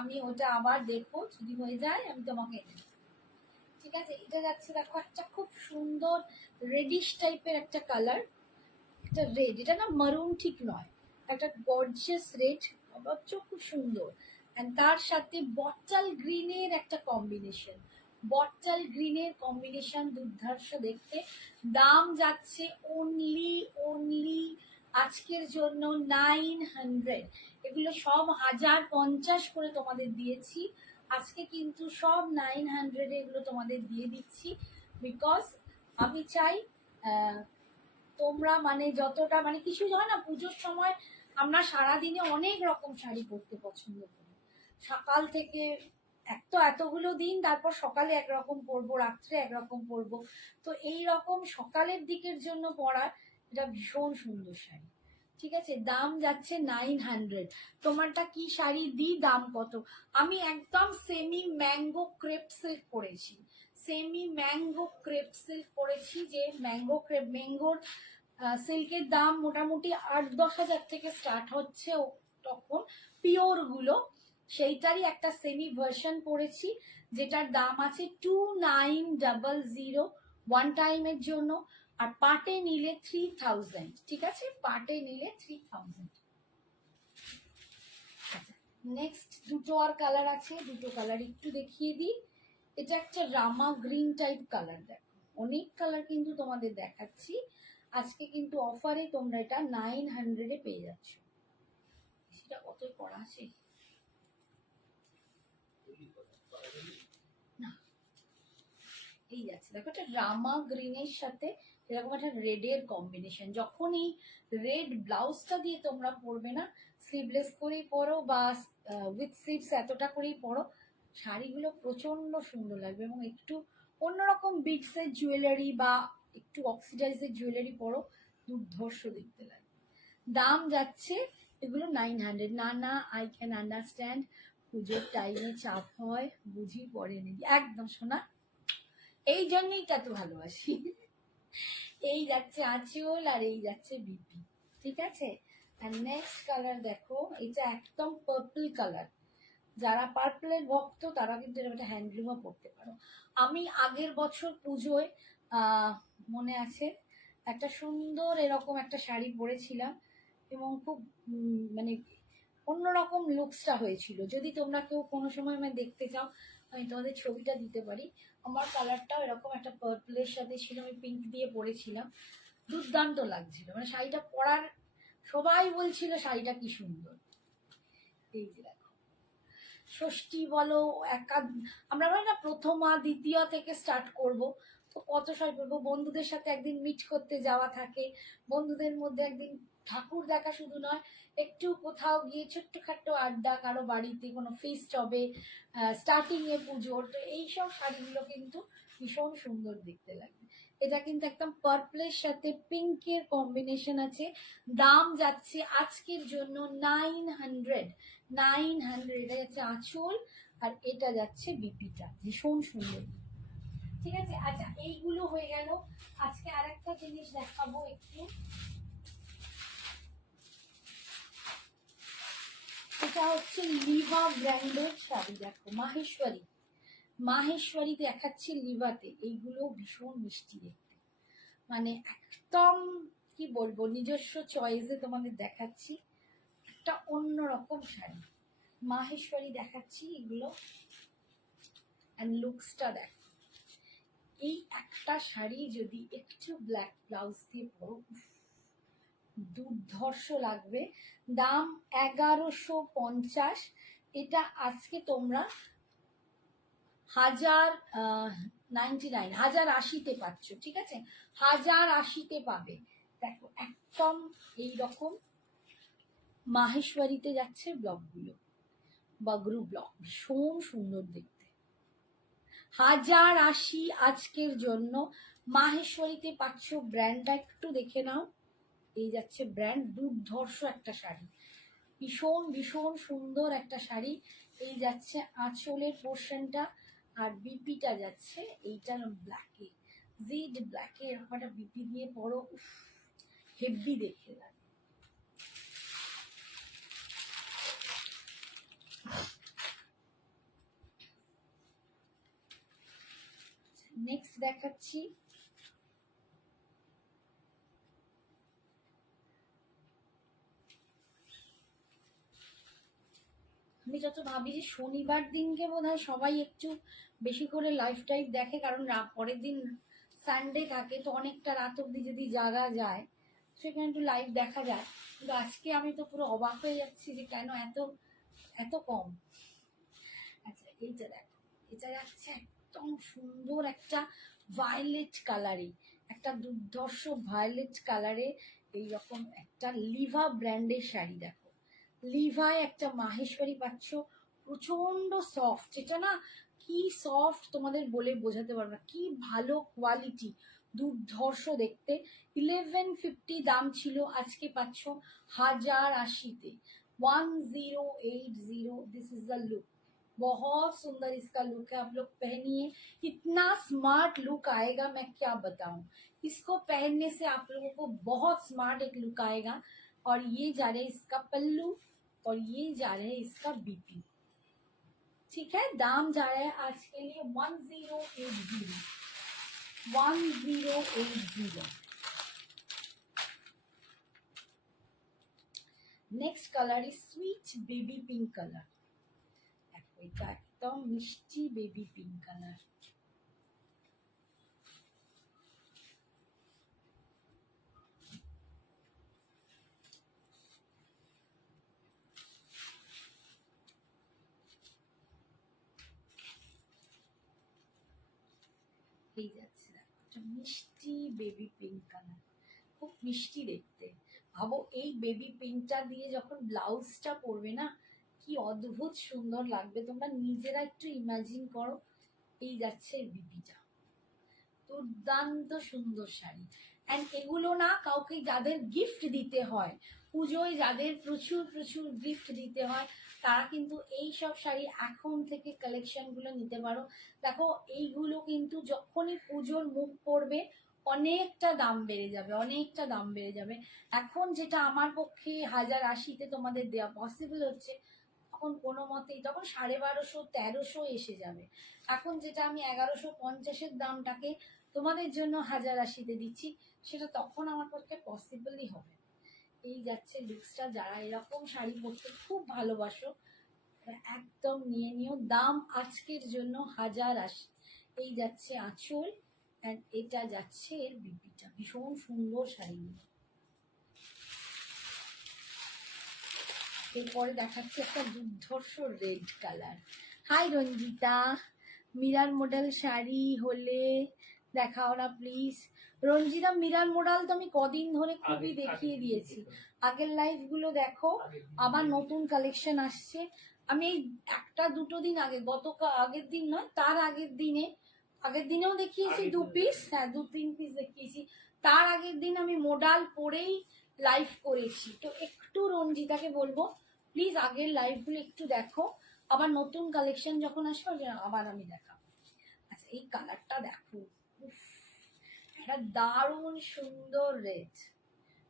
আমি ওটা আবার দেখবো, যদি হয়ে যায় আমি তোমাকে এনে দেবো, ঠিক আছে? এটা যাচ্ছে দেখো একটা খুব সুন্দর রেডিশ টাইপের একটা কালার, একটা রেড, এটা না মারুন ঠিক নয়, একটা গর্জিয়াস রেড, অথচ খুব সুন্দর। এন্ড তার সাথে বটল গ্রিনের একটা কম্বিনেশন, বটল গ্রিনের কম্বিনেশন দুর্ধর্ষ দেখতে। দাম যাচ্ছে অনলি আজকের জন্য 900। এগুলো সব 1050 করে তোমাদের দিয়েছি, আজকে কিন্তু সব 900 এগুলো তোমাদের দিয়ে দিচ্ছি, বিকজ আমি চাই তোমরা মানে যতটা, মানে কিছু হয় না পুজোর সময় আমরা সারাদিনে অনেক রকম শাড়ি পরতে পছন্দ করি, সকাল থেকে এক তো এতগুলো দিন, তারপর সকালে একরকম পরবো, রাত্রে একরকম পরবো, তো এই রকম সকালের দিকের জন্য পরা এটা ভীষণ সুন্দর শাড়ি। ঠিক আছে, দাম যাচ্ছে 900। তোমারটা কি শাড়ি দি, দাম কত? আমি একদম সেমি ম্যাঙ্গো ক্রেপ সিল্ক পরেছি, সেমি ম্যাঙ্গো ক্রেপ সিল্ক পরেছি, যে ম্যাঙ্গো ক্রেপ ম্যাঙ্গোর সিল্কের দাম মোটামুটি 8-10 হাজার থেকে স্টার্ট হচ্ছে তখন পিওর গুলো, সেইটারই একটা সেমি ভার্সন পড়েছি, যেটার দাম আছে 2900 ওয়ান টাইমের জন্য। আর পাটে নিলে 3000। ঠিক আছে, পাটে নিলে 3000। নেক্সট দুটো আর কালার আছে, দুটো কালার একটু দেখিয়ে দিই। এটা একটা রামা গ্রিন টাইপ কালার, দেখো অনেক কালার কিন্তু তোমাদের দেখাচ্ছি আজকে, কিন্তু অফারে তোমরা এটা 900 পেয়ে যাচ্ছ। সেটা কতই পড়া আছে না, এই যাচ্ছে দেখো, একটা রামা গ্রিনের সাথে এরকম একটা রেডের কম্বিনেশন। যখন এই রেড ব্লাউজটা দিয়ে তোমরা পরবে না, স্লিভলেস করেই পরো বা উইথ স্লিভস এতটা করেই পরো, শাড়িগুলো প্রচন্ড সুন্দর লাগবে। এবং একটু অন্যরকম বিটসের জুয়েলারি বা একটু অক্সিডাইজের জুয়েলারি পরো, দুর্ধর্ষ দেখতে লাগবে। দাম যাচ্ছে এগুলো 900। না না, আই ক্যান আন্ডারস্ট্যান্ড, পুজোর টাইমে চাপ হয়, বুঝি পরে নেই, একদম শোনা, এই জন্যই তো এত ভালোবাসি। এই যাচ্ছে আঁচল আর এই যাচ্ছে বিপি। ঠিক আছে, আর নেক্সট কালার দেখো, এটা একদম পার্পল কালার। যারা পার্পলের ভক্ত তারা কিন্তু এরকম একটা হ্যান্ডলুমও পরতে পারো। আমি আগের বছর পুজোয় মনে আছে একটা সুন্দর এরকম একটা শাড়ি পরেছিলাম, এবং খুব মানে অন্যরকম লুকসটা হয়েছিল। যদি তোমরা কেউ কোনো সময় আমি দেখতে চাও, আমি তোমাদের ছবিটা দিতে পারি। আমার কালারটাও এরকম একটা পার্পলের সাথে ছিল, আমি পিঙ্ক দিয়ে পরেছিলাম, দুর্দান্ত লাগছিল, মানে শাড়িটা পরার সবাই বলছিল শাড়িটা কি সুন্দর। এই যে দেখো, ষষ্ঠী বলো আমরা বলি না প্রথমা দ্বিতীয় থেকে স্টার্ট করব, তো কত শাড়ি পরবো, বন্ধুদের সাথে একদিন মিট করতে যাওয়া থাকে, বন্ধুদের মধ্যে একদিন ঠাকুর দেখা শুধু নয়, একটু কোথাও গিয়ে ছোট্টখাট্ট আড্ডা, কারো বাড়িতে কোনো ফিস্ট হবে, স্টার্টিং এ পুজোর, তো এইসব শাড়িগুলো কিন্তু ভীষণ সুন্দর দেখতে লাগে। এটা কিন্তু একদম পার্পলের সাথে পিঙ্কের কম্বিনেশন আছে। দাম যাচ্ছে আজকের জন্য 900। 900, এটা যাচ্ছে আঁচল আর এটা যাচ্ছে বিপিটা, ভীষণ সুন্দর। ঠিক আছে, আচ্ছা এইগুলো হয়ে গেল। আজকে আরেকটা জিনিস দেখাবো একটু, এটা হচ্ছে লিভা ব্র্যান্ডের শাড়ি। দেখো মাহেশ্বরী, মাহেশ্বরী দেখাচ্ছি লিভাতে, এইগুলো ভীষণ মিষ্টি দেখতে, মানে একদম কি বলবো, নিজস্ব চয়েসে তোমাদের দেখাচ্ছি একটা অন্যরকম শাড়ি। মাহেশ্বরী দেখাচ্ছি এগুলো, অ্যান্ড লুকসটা দেখো, এই একটা শাড়ি যদি একটু ব্ল্যাক ব্লাউজ দিয়ে পরো, দুর্ধর্ষ লাগবে। দাম 1150। এটা আজকে তোমরা 1080তে পাচ্ছ। ঠিক আছে, 1080তে পাবে। দেখো একদম এইরকম মাহেশ্বরীতে যাচ্ছে ব্লকগুলো, বাগরু ব্লক, ভীষণ সুন্দর দেখতে। 1080 আজকের জন্য মাহেশ্বরীতে পাচ্ছ। ব্র্যান্ডটা একটু দেখে নাও, এই যাচ্ছে ব্র্যান্ড, দুর্ধর্ষ একটা শাড়ি, ভীষণ ভীষণ সুন্দর একটা শাড়ি। এই যাচ্ছে আঁচলের পোর্শনটা, আর বিপিটা যাচ্ছে এইটার ব্ল্যাকে, জিড ব্ল্যাকে এরকম একটা বিপি দিয়ে পরো, হেভি দেখতে লাগে। নেক্সট দেখাচ্ছি, আমি যত ভাবি যে শনিবার দিনকে বোধহয় সবাই একটু বেশি করে লাইফ টাইপ দেখে, কারণ পরের দিন সানডে থাকে, তো অনেকটা রাত অব্দি যদি জাগা যায় সেখানে একটু লাইভ দেখা যায়। কিন্তু আজকে আমি তো পুরো অবাক হয়ে যাচ্ছি যে কেন এত এত কম। আচ্ছা এইটা দেখো, এটা যাচ্ছে একদম সুন্দর একটা ভায়োলেট কালারে, একটা দুর্ধর্ষ ভায়োলেট কালারে এইরকম একটা লিভা ব্র্যান্ডের শাড়ি। দেখো লিভায় একটা মাহেশ্বরী পাচ্ছ, প্রচন্ড সফট, এটা না কি সফট তোমাদের বলে বোঝাতে পারবো না, কি ভালো কোয়ালিটি, দুর্ধর্ষ দেখতে। 1150 দাম ছিল, আজকে পাচ্ছ 1080-তে। 1080। दिस इज द लुक, बहुत सुंदर इसका लुक है। आप लोग पहनिए, इतना स्मार्ट लुक आएगा, मैं क्या बताऊं। इसको पहनने से आप लोगों को बहुत स्मार्ट एक लुक आएगा। और ये जा रहे इसका पल्लू, और ये जा रहे है इसका बीपी। ठीक है, दाम जा रहा है आज के लिए 1080। 1080। Next colour is sweet baby pink colour. এটা একদম মিষ্টি বেবি পিঙ্ক কালার। এই যাচ্ছে দেখো, একটা মিষ্টি বেবি পিঙ্ক কালার, খুব মিষ্টি দেখতে। ভাবো এই বেবি পিঙ্কটা দিয়ে যখন ব্লাউজটা পরবে না, কি অদ্ভুত সুন্দর লাগবে, তোমরা নিজেরা একটু ইমাজিন করো। এই যাচ্ছে বিপিটা, দুর্দান্ত সুন্দর শাড়ি। অ্যান্ড এগুলো না কাউকে যাদের গিফট দিতে হয়, পুজোয় যাদের প্রচুর প্রচুর গিফট দিতে হয়, তারা কিন্তু এই সব শাড়ি এখন থেকে কালেকশনগুলো নিতে পারো। দেখো এইগুলো কিন্তু যখনই পুজোর মুখ পড়বে অনেকটা দাম বেড়ে যাবে, অনেকটা দাম বেড়ে যাবে। এখন যেটা আমার পক্ষে 1080-তে তোমাদের দেওয়া পসিবল হচ্ছে, তখন কোনো মতেই তখন 1250-1300 এসে যাবে। এখন যেটা আমি 1150-এর দামটাকে তোমাদের জন্য 1080-তে দিচ্ছি, সেটা তখন আমার পক্ষে পসিবলই হবে। এই যাচ্ছে লুকসটা, যারা এরকম শাড়ি পরতে খুব ভালোবাসো একদম নিয়ে নিও। দাম আজকের জন্য 1080। এই যাচ্ছে আঁচল, অ্যান্ড এটা যাচ্ছে এর বিপিটা, ভীষণ সুন্দর শাড়িগুলো। এরপরে দেখাচ্ছে একটা দুর্ধর্ষ red colour. Hi Ranjita, mirror model sari হলে দেখাও না প্লিজ। রঞ্জিতা মিরার মডেল তো আমি কদিন ধরে খুবই দেখিয়ে দিয়েছি, আগের লাইভ গুলো দেখো। আবার নতুন কালেকশন আসছে। আমি এই একটা দুটো দিন আগে, আগের দিন নয় তার আগের দিনেও দেখিয়েছি 2 পিস, হ্যাঁ 2-3 পিস দেখিয়েছি। তার আগের দিন আমি মোডাল পরেই লাইভ করেছি। তো একটু রঞ্জিতাকে বলবো প্লিজ আগের লাইভগুলো একটু দেখো, আবার নতুন কালেকশন যখন আসবে আবার আমি দেখাবো। আচ্ছা এই কালারটা দেখো, উফ, একটা দারুণ সুন্দর রেড,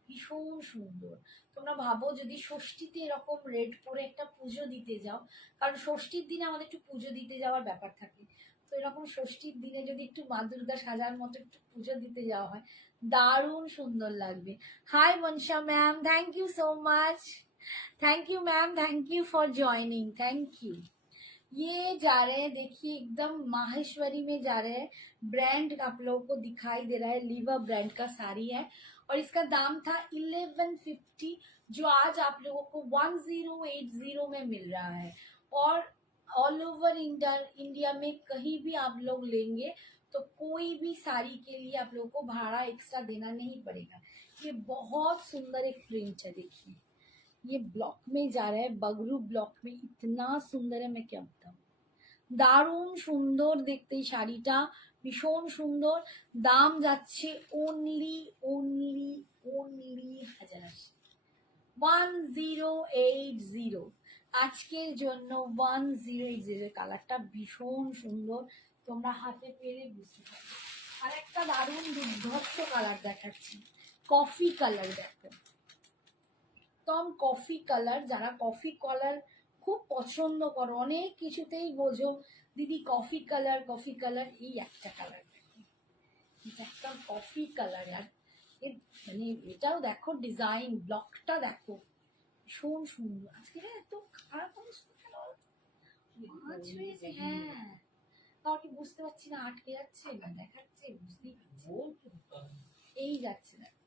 ভীষণ সুন্দর। তোমরা ভাবো যদি ষষ্ঠীতে এরকম রেড পরে একটা পুজো দিতে যাও, কারণ ষষ্ঠীর দিনে আমাদের একটু পুজো দিতে যাওয়ার ব্যাপার থাকে, তো এরকম ষষ্ঠীর দিনে যদি একটু মা দুর্গা সাজার মতো একটু পুজো দিতে যাওয়া হয়, দারুণ সুন্দর লাগবে। Hi Mansa ma'am, thank you so much. Thank you ma'am, thank you for joining, thank you. ये जा रहे हैं देखिए एकदम माहेश्वरी में जा रहे हैं, ब्रांड आप लोगों को दिखाई दे रहा है, लीवा ब्रांड का साड़ी है। और इसका दाम था 1150, जो आज आप लोगों को 1080 में मिल रहा है। और ऑल ओवर इंडिया में कहीं भी आप लोग लेंगे तो कोई भी साड़ी के लिए आप लोगों को भाड़ा एक्स्ट्रा देना नहीं पड़ेगा। ये बहुत सुंदर एक प्रिंट है, देखिए ये ब्लॉक में जा रहा है, बगरू ब्लॉक में, इतना सुंदर है मैं क्या बताऊं। দারুণ সুন্দর দেখতে এই শাড়িটা, ভীষণ সুন্দর। দাম যাচ্ছে অনলি 1080। আজকের জন্য 1080। কালারটা ভীষণ সুন্দর, তোমরা হাতে পেলে বুঝতে পারবে। আর একটা দারুণ দুর্ধর্ষ কালার দেখাচ্ছি, কফি কালার। দেখো একদম কফি কালার, যারা কফি কালার খুব পছন্দ করো, অনেক কিছুতেই বোঝো দিদি কফি কালার, এই একটা কালার দেখো, একদম কফি কালার। আর মানে এটাও দেখো ডিজাইন, ব্লকটা দেখো ভীষণ সুন্দর। আজকে এত খারাপ অবস্থা কেন, মাছ হয়েছে, হ্যাঁ তাও কি বুঝতে পারছি না, আটকে যাচ্ছে না দেখাচ্ছে, বুঝতেই পারছি। এই যাচ্ছে দেখো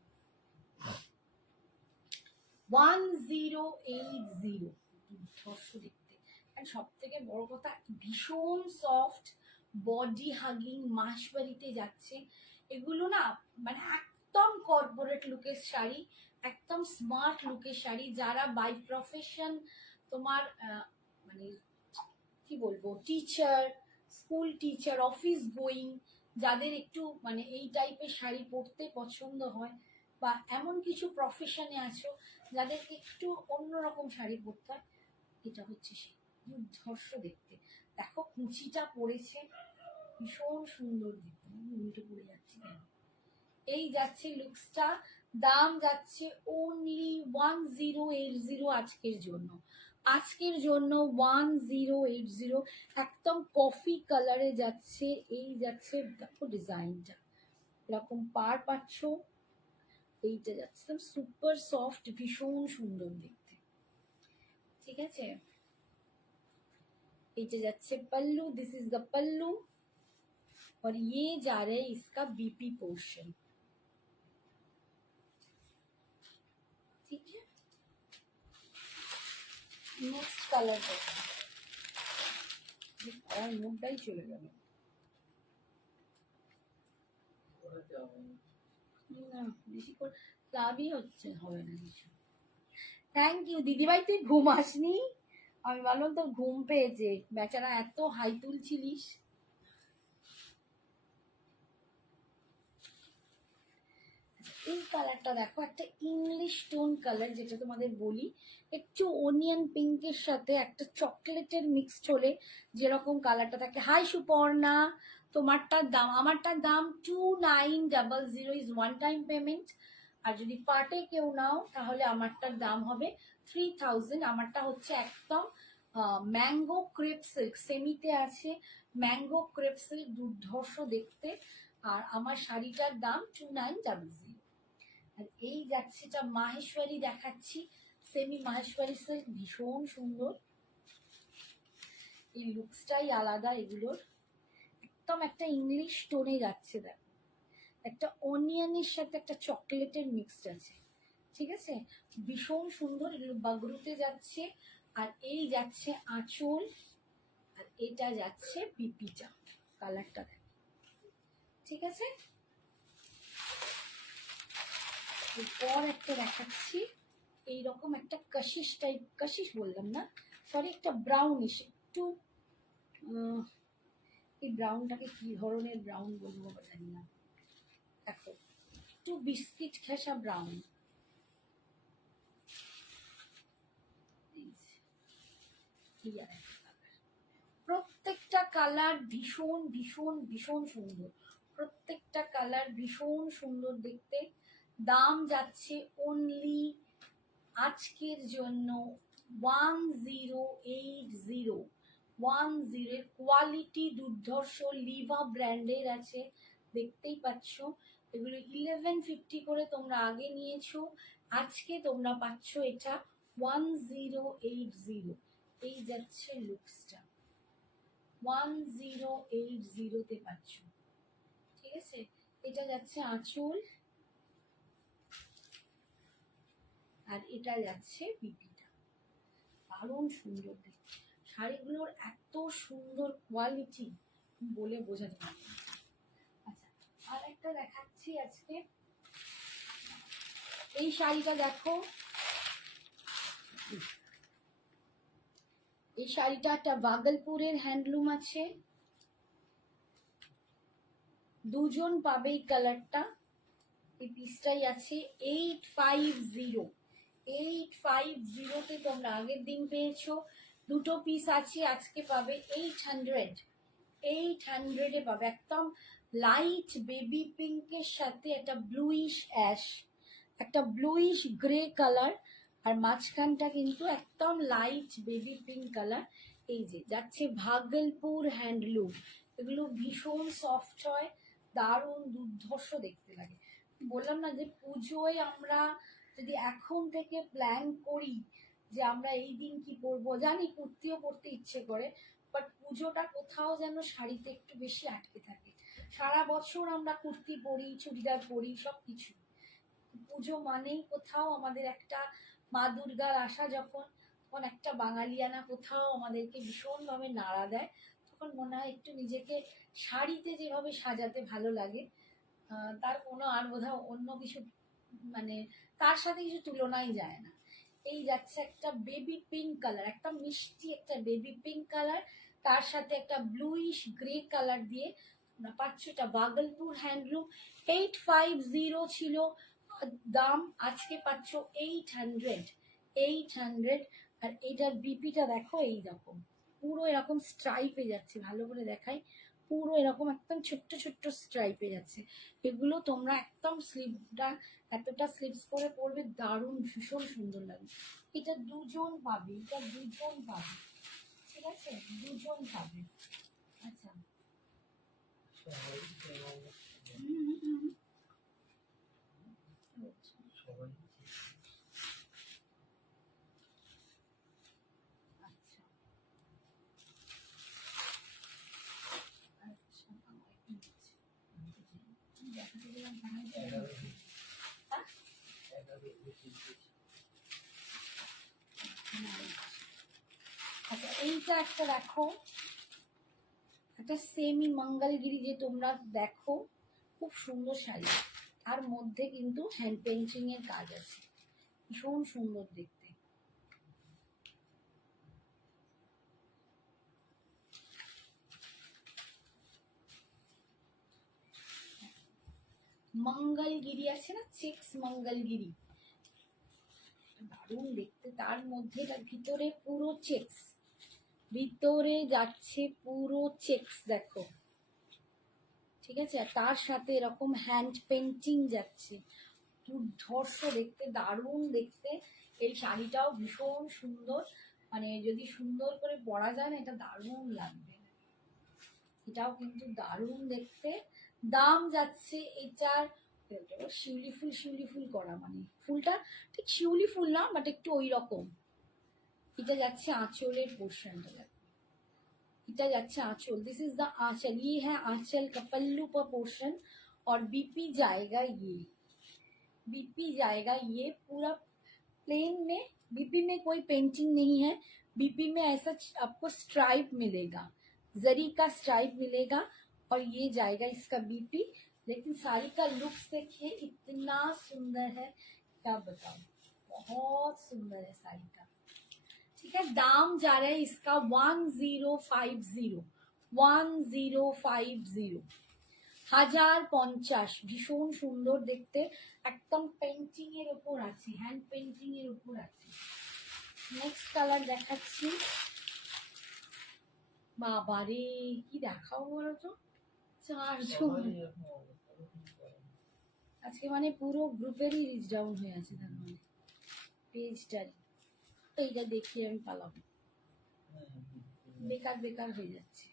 1080, দেখতে। সব থেকে বড় কথা ভীষণ সফট, বডি হাগিং, মাসবাড়িতে যাচ্ছে এগুলো না, মানে একদম কর্পোরেট লুকের শাড়ি, একদম স্মার্ট লুকের শাড়ি। যারা বাই প্রফেশন তোমার মানে কি বলবো, teacher, school teacher, office going, যাদের একটু মানে এই টাইপের শাড়ি পরতে পছন্দ হয়, বা এমন কিছু প্রফেশনে আছো যাদেরকে একটু অন্যরকম শাড়ি পরতে হয়, এটা হচ্ছে সে দুর্ধর্ষ দেখতে। দেখো কুচিটা পড়েছে, ভীষণ সুন্দর দেখতে। আমি উল্টে পড়ে যাচ্ছি কেন? এই যাচ্ছে লুকসটা, দাম যাচ্ছে অনলি 1080 আজকের জন্য। আজকের জন্য 1080, একদম কফি কালারে যাচ্ছে। এই যাচ্ছে, দেখো ডিজাইনটা এরকম পার পাচ্ছ। এইটা যাচ্ছে সুপার সফট, ভীষণ সুন্দর দেখতে। ঠিক আছে, এইটা যাচ্ছে पल्लू, दिस इज द पल्लू, और ये जा रहा है इसका बीपी पोर्शन। ठीक है, नेक्स्ट कलर और মুখটাই চলে গেল। ওটাতে হবে না। না, বেশি করে লাভই হচ্ছে, হবে না কিছু। থ্যাংক ইউ দিদিভাই, তুই ঘুমাসনি? আমি ভাবলাম তো ঘুম পেয়েছে, বেচারা এত হাই তুলছিলিস। এই কালারটা দেখো, একটা ইংলিশ টোন কালার, যেটা তোমাদের বলি একটু অনিয়ন পিঙ্কের সাথে একটা চকলেটের মিক্স হলে যেরকম কালারটা থাকে। হাই সুপর্ণা, তোমারটার দাম, আমারটার দাম 2900 ইজ ওয়ান টাইম পেমেন্ট। আর যদি পার্টে কেউ নাও তাহলে আমারটার দাম হবে 3000। আমারটা হচ্ছে একদম ম্যাঙ্গো ক্রেপ সিল্ক, সেমিতে আছে ম্যাঙ্গো ক্রেপ সিল্ক, দুর্ধর্ষ দেখতে। আর আমার শাড়িটার দাম 2900। আর এই যাচ্ছে, এটা মাহেশ্বরী দেখাচ্ছি, সেমি মাহেশ্বরী সিল্ক, ভীষণ সুন্দর। এই লুকসটাই আলাদা এগুলোর, একদম একটা ইংলিশ টোনে যাচ্ছে। দেখো একটা অনিয়নের সাথে একটা চকলেটের মিক্সড আছে। ঠিক আছে, ভীষণ সুন্দর। এগুলো বাগরুতে যাচ্ছে। আর এই যাচ্ছে আঁচল, আর এটা যাচ্ছে পিপিটা, কালারটা দেখো। ঠিক আছে, এরপর একটা দেখাচ্ছি, এইরকম একটা কাশিস টাইপ, কাশিস বললাম না, সরি, একটা ব্রাউনিশ একটু, এই ব্রাউনটাকে কি ধরনের ব্রাউন বলবো জানি না। দেখো একটু বিস্কিট ঘেঁষা ব্রাউন। প্রত্যেকটা কালার ভীষণ ভীষণ ভীষণ সুন্দর, প্রত্যেকটা কালার ভীষণ সুন্দর দেখতে। দাম যাচ্ছে অনলি আজকের জন্য 1080। 10 কোয়ালিটি দুর্ধর্ষ, লিভা ব্র্যান্ডের আছে, দেখতেই পাচ্ছ। এগুলো 1150 করে তোমরা আগে নিয়েছো, আজকে তোমরা পাচ্ছ এটা 1080। এই যাচ্ছে লুকসটা, 1080-তে পাচ্ছ। ঠিক আছে, এটা যাচ্ছে আঁচল, আর এটা যাচ্ছে বিপিটা। দারুণ সুন্দর দেখতে শাড়িগুলোর, এত সুন্দর কোয়ালিটি বলে বোঝাতে পারবো না। আচ্ছা, আর একটা দেখাচ্ছি আজকে, এই শাড়িটা দেখো। এই শাড়িটা একটা ভাগলপুরের হ্যান্ডলুম আছে, দুজন পাবে এই কালারটা। এই পিসটাই আছে 850। 850-তে তোমরা আগের দিন পেয়েছো, দুটো পিস আছে, আজকে পাবে 800। 800-এ পাবে, একদম লাইট বেবি পিঙ্কের সাথে একটা ব্লুইশ অ্যাশ, একটা ব্লুইশ গ্রে কালার, আর মাঝখানটা কিন্তু একদম লাইট বেবি পিঙ্ক কালার। এই যে যাচ্ছে ভাগলপুর হ্যান্ডলুম, এগুলো ভীষণ সফট হয়, দারুণ দুর্ধর্ষ দেখতে লাগে। বললাম না যে পুজোয় আমরা যদি এখন থেকে প্ল্যান করি যে আমরা এই দিন কি পরবো, জানি কুর্তিও পরতে ইচ্ছে করে, বাট পুজোটা কোথাও যেন শাড়িতে একটু বেশি আটকে থাকে। সারা বছর আমরা কুর্তি পরি, চুড়িদার পরি, সব কিছু, পুজো মানেই কোথাও আমাদের একটা মা দুর্গার আসা যখন, তখন একটা বাঙালিয়ানা কোথাও আমাদেরকে ভীষণভাবে নাড়া দেয়। তখন মনে হয় একটু নিজেকে শাড়িতে যেভাবে সাজাতে ভালো লাগে, তার কোনো আর বোধহয় অন্য কিছু মানে তার সাথে কিছু তুলনাই যায় না। এই যাচ্ছে একটা বেবি পিঙ্ক কালার, একটা মিষ্টি একটা বেবি পিঙ্ক কালার, তার সাথে একটা ব্লুইশ গ্রে কালার দিয়ে তোমরা পাচ্ছ। এটা ভাগলপুর হ্যান্ডলুম, 850 ছিল দাম, আজকে পাচ্ছ 800। 800। আর এটার বিপিটা দেখো এইরকম, পুরো এরকম স্ট্রাইপে যাচ্ছে, ভালো করে দেখাই, পুরো এরকম একদম ছোট্ট ছোট্ট স্ট্রাইপে যাচ্ছে। এগুলো তোমরা একদম স্লিভটা এতটা স্লিভস করে পরবে, দারুণ ভীষণ সুন্দর লাগবে। এটা দুজন পাবে, এটা দুজন পাবে, ঠিক আছে, দুজন পাবে। আচ্ছা, সবাই যেমন হুম হুম হুম। সবাই আচ্ছা আচ্ছা, আমার একটু নিচ্ছে। দেখাতে গেলাম কেমন করে? 11 হ্যাঁ? 11 বেশি আচ্ছা, এইটা একটা দেখো, একটা সেমি মঙ্গলগিরি যে তোমরা দেখো, খুব সুন্দর শাড়ি, তার মধ্যে কিন্তু হ্যান্ড পেন্টিং এর কাজ আছে, ভীষণ সুন্দর দেখতে। মঙ্গলগিরি আছে না, চেক্স মঙ্গলগিরি, দারুণ দেখতে। তার মধ্যে তার ভিতরে পুরো চেক্স, ভিতরে যাচ্ছে পুরো চেক্স দেখো, ঠিক আছে। আর তার সাথে এরকম হ্যান্ড পেন্টিং যাচ্ছে, দুর্ধর্ষ দেখতে, দারুণ দেখতে। এই শাড়িটাও ভীষণ সুন্দর, মানে যদি সুন্দর করে পরা যায় না, এটা দারুণ লাগবে। এটাও কিন্তু দারুণ দেখতে। দাম যাচ্ছে এটার, শিউলি ফুল শিউলি ফুল করা, মানে ফুলটা ঠিক শিউলি ফুল না, বাট একটু ওই রকম। এটা যাচ্ছে আঁচলের পোর্শনটা, দেখো, এটা যাচ্ছে आंचल, दिस इज द आंचल, ये है आंचल का पल्लू का पोर्शन। और बीपी जाएगा ये, बीपी जाएगा ये पूरा प्लेन में, बीपी में कोई पेंटिंग नहीं है, बीपी में ऐसा आपको स्ट्राइप मिलेगा, जरी का स्ट्राइप मिलेगा, और ये जाएगा इसका बीपी। लेकिन साड़ी का लुक्स देखिए, इतना सुंदर है, क्या बताऊं, बहुत सुंदर है साड़ी का, ठीक है। दाम जा रहा है इसका 1050, 1050, 1050। ভীষণ সুন্দর দেখতে, একদম পেন্টিং এর উপর আছে, হ্যান্ড পেন্টিং এর উপর আছে। নেক্সট কালার দেখাচ্ছি, বাবারে কি দেখাও বলো তো, চারজন সবাই এরকম অবস্থা আজকে, মানে পুরো গ্রুপেরই রিচ ডাউন হয়ে আছে, তার মানে পেজটার। তো এইটা দেখিয়ে আমি পালাবো, বেকার বেকার হয়ে যাচ্ছে।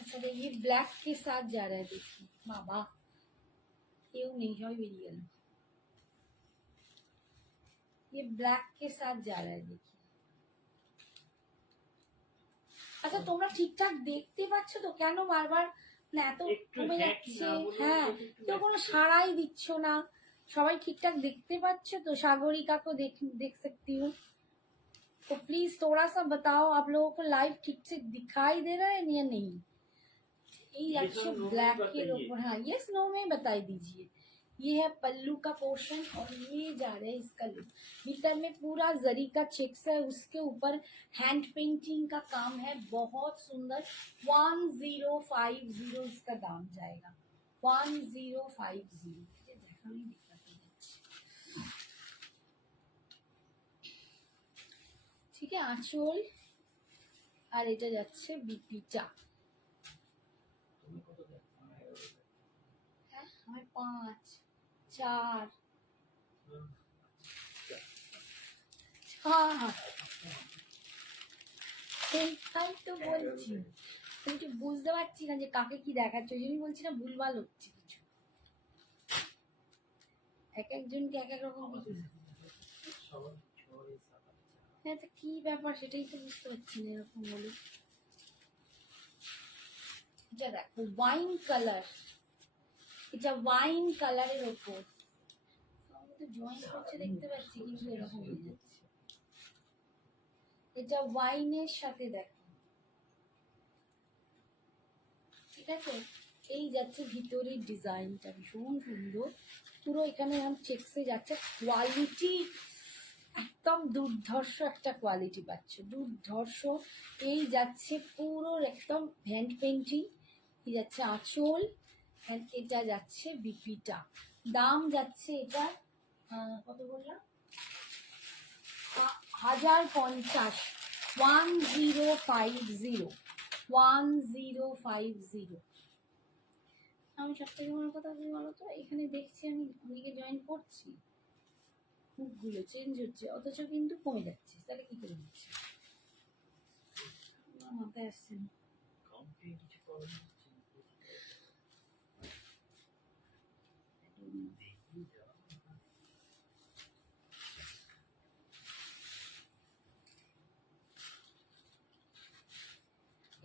अच्छा, तो ये ब्लैक के साथ जा रहा है, देखिए बाबा, क्यों नहीं है मेरी गल, ये ब्लैक के साथ जा रहा है, देखिए। আচ্ছা, তোমরা ঠিকঠাক দেখতে পাচ্ছ তো, কেন বারবার না এত একটু কমে হ্যাঁ কি যাচ্ছে? না বলে হ্যাঁ, একটু কেউ কোনো সাড়াই দিচ্ছ না, সবাই ঠিকঠাক দেখতে পাচ্ছ তো? सागरिका को देख सकती हूँ, तो प्लीज थोड़ा सा बताओ, आप लोगों को लाइव ठीक से दिखाई दे रहा है या नहीं? ये अच्छे ब्लैक के ऊपर, हाँ ये स्नो में बता दीजिए। ये है पल्लू का पोर्शन, और ये जा रहा है इसका लुक, भीतर में पूरा जरी का चेक्स है, उसके ऊपर हैंड पेंटिंग का काम है, बहुत सुंदर। 1050 इसका दाम जाएगा, 1050। ये देखा नहीं दिखा, ठीक है। आंचल, আর এটা যাচ্ছে বিপিটা। তুমি কত দেখো মানে হ্যাঁ, আমার 5 4 4, সেইটাই তো বলছি, আমি তো বুঝতে পারছি না যে কাকে কি দেখাচ্ছ, ওই জন্যই বলছি না, ভুলভাল হচ্ছে কিছু, এক একজনকে এক এক রকম আমাদের দিকে। সবাই সবাই সাদা হ্যাঁ, তো কি ব্যাপার সেটাই তো বুঝতে পারছি না, এরকম বলে। এটা দেখো ওয়াইন কালার, এটা ওয়াইন কালারের ওপর, আমি তো জয়েন করছে দেখতে পাচ্ছি, কিন্তু এরকম হয়ে যাচ্ছে। এটা ওয়াইনের সাথে দেখো, ঠিক আছে। এই যাচ্ছে ভিতরের ডিজাইনটা, ভীষণ সুন্দর, পুরো এখানে চেক্সে যাচ্ছে, কোয়ালিটি একদম দুর্ধর্ষ একটা কোয়ালিটি পাচ্ছ, দুর্ধর্ষ। এই যাচ্ছে পুরো একদম হ্যান্ড পেন্টিং, এই যাচ্ছে আঁচল, আর এটা যাচ্ছে বিপিটা। দাম যাচ্ছে এটা কত বললাম, 1050, 1050, 1050। আমি সব থেকে বড় কথা কি বলতো, এখানে দেখছি আমি অনেকে জয়েন করছি, মুখগুলো চেঞ্জ হচ্ছে অথচ কিন্তু কমে যাচ্ছে, তাহলে কি করে হচ্ছে আমার মাথায় আসছে না। কাউন্টে কিছু প্রবলেম হচ্ছে দেখি যাও।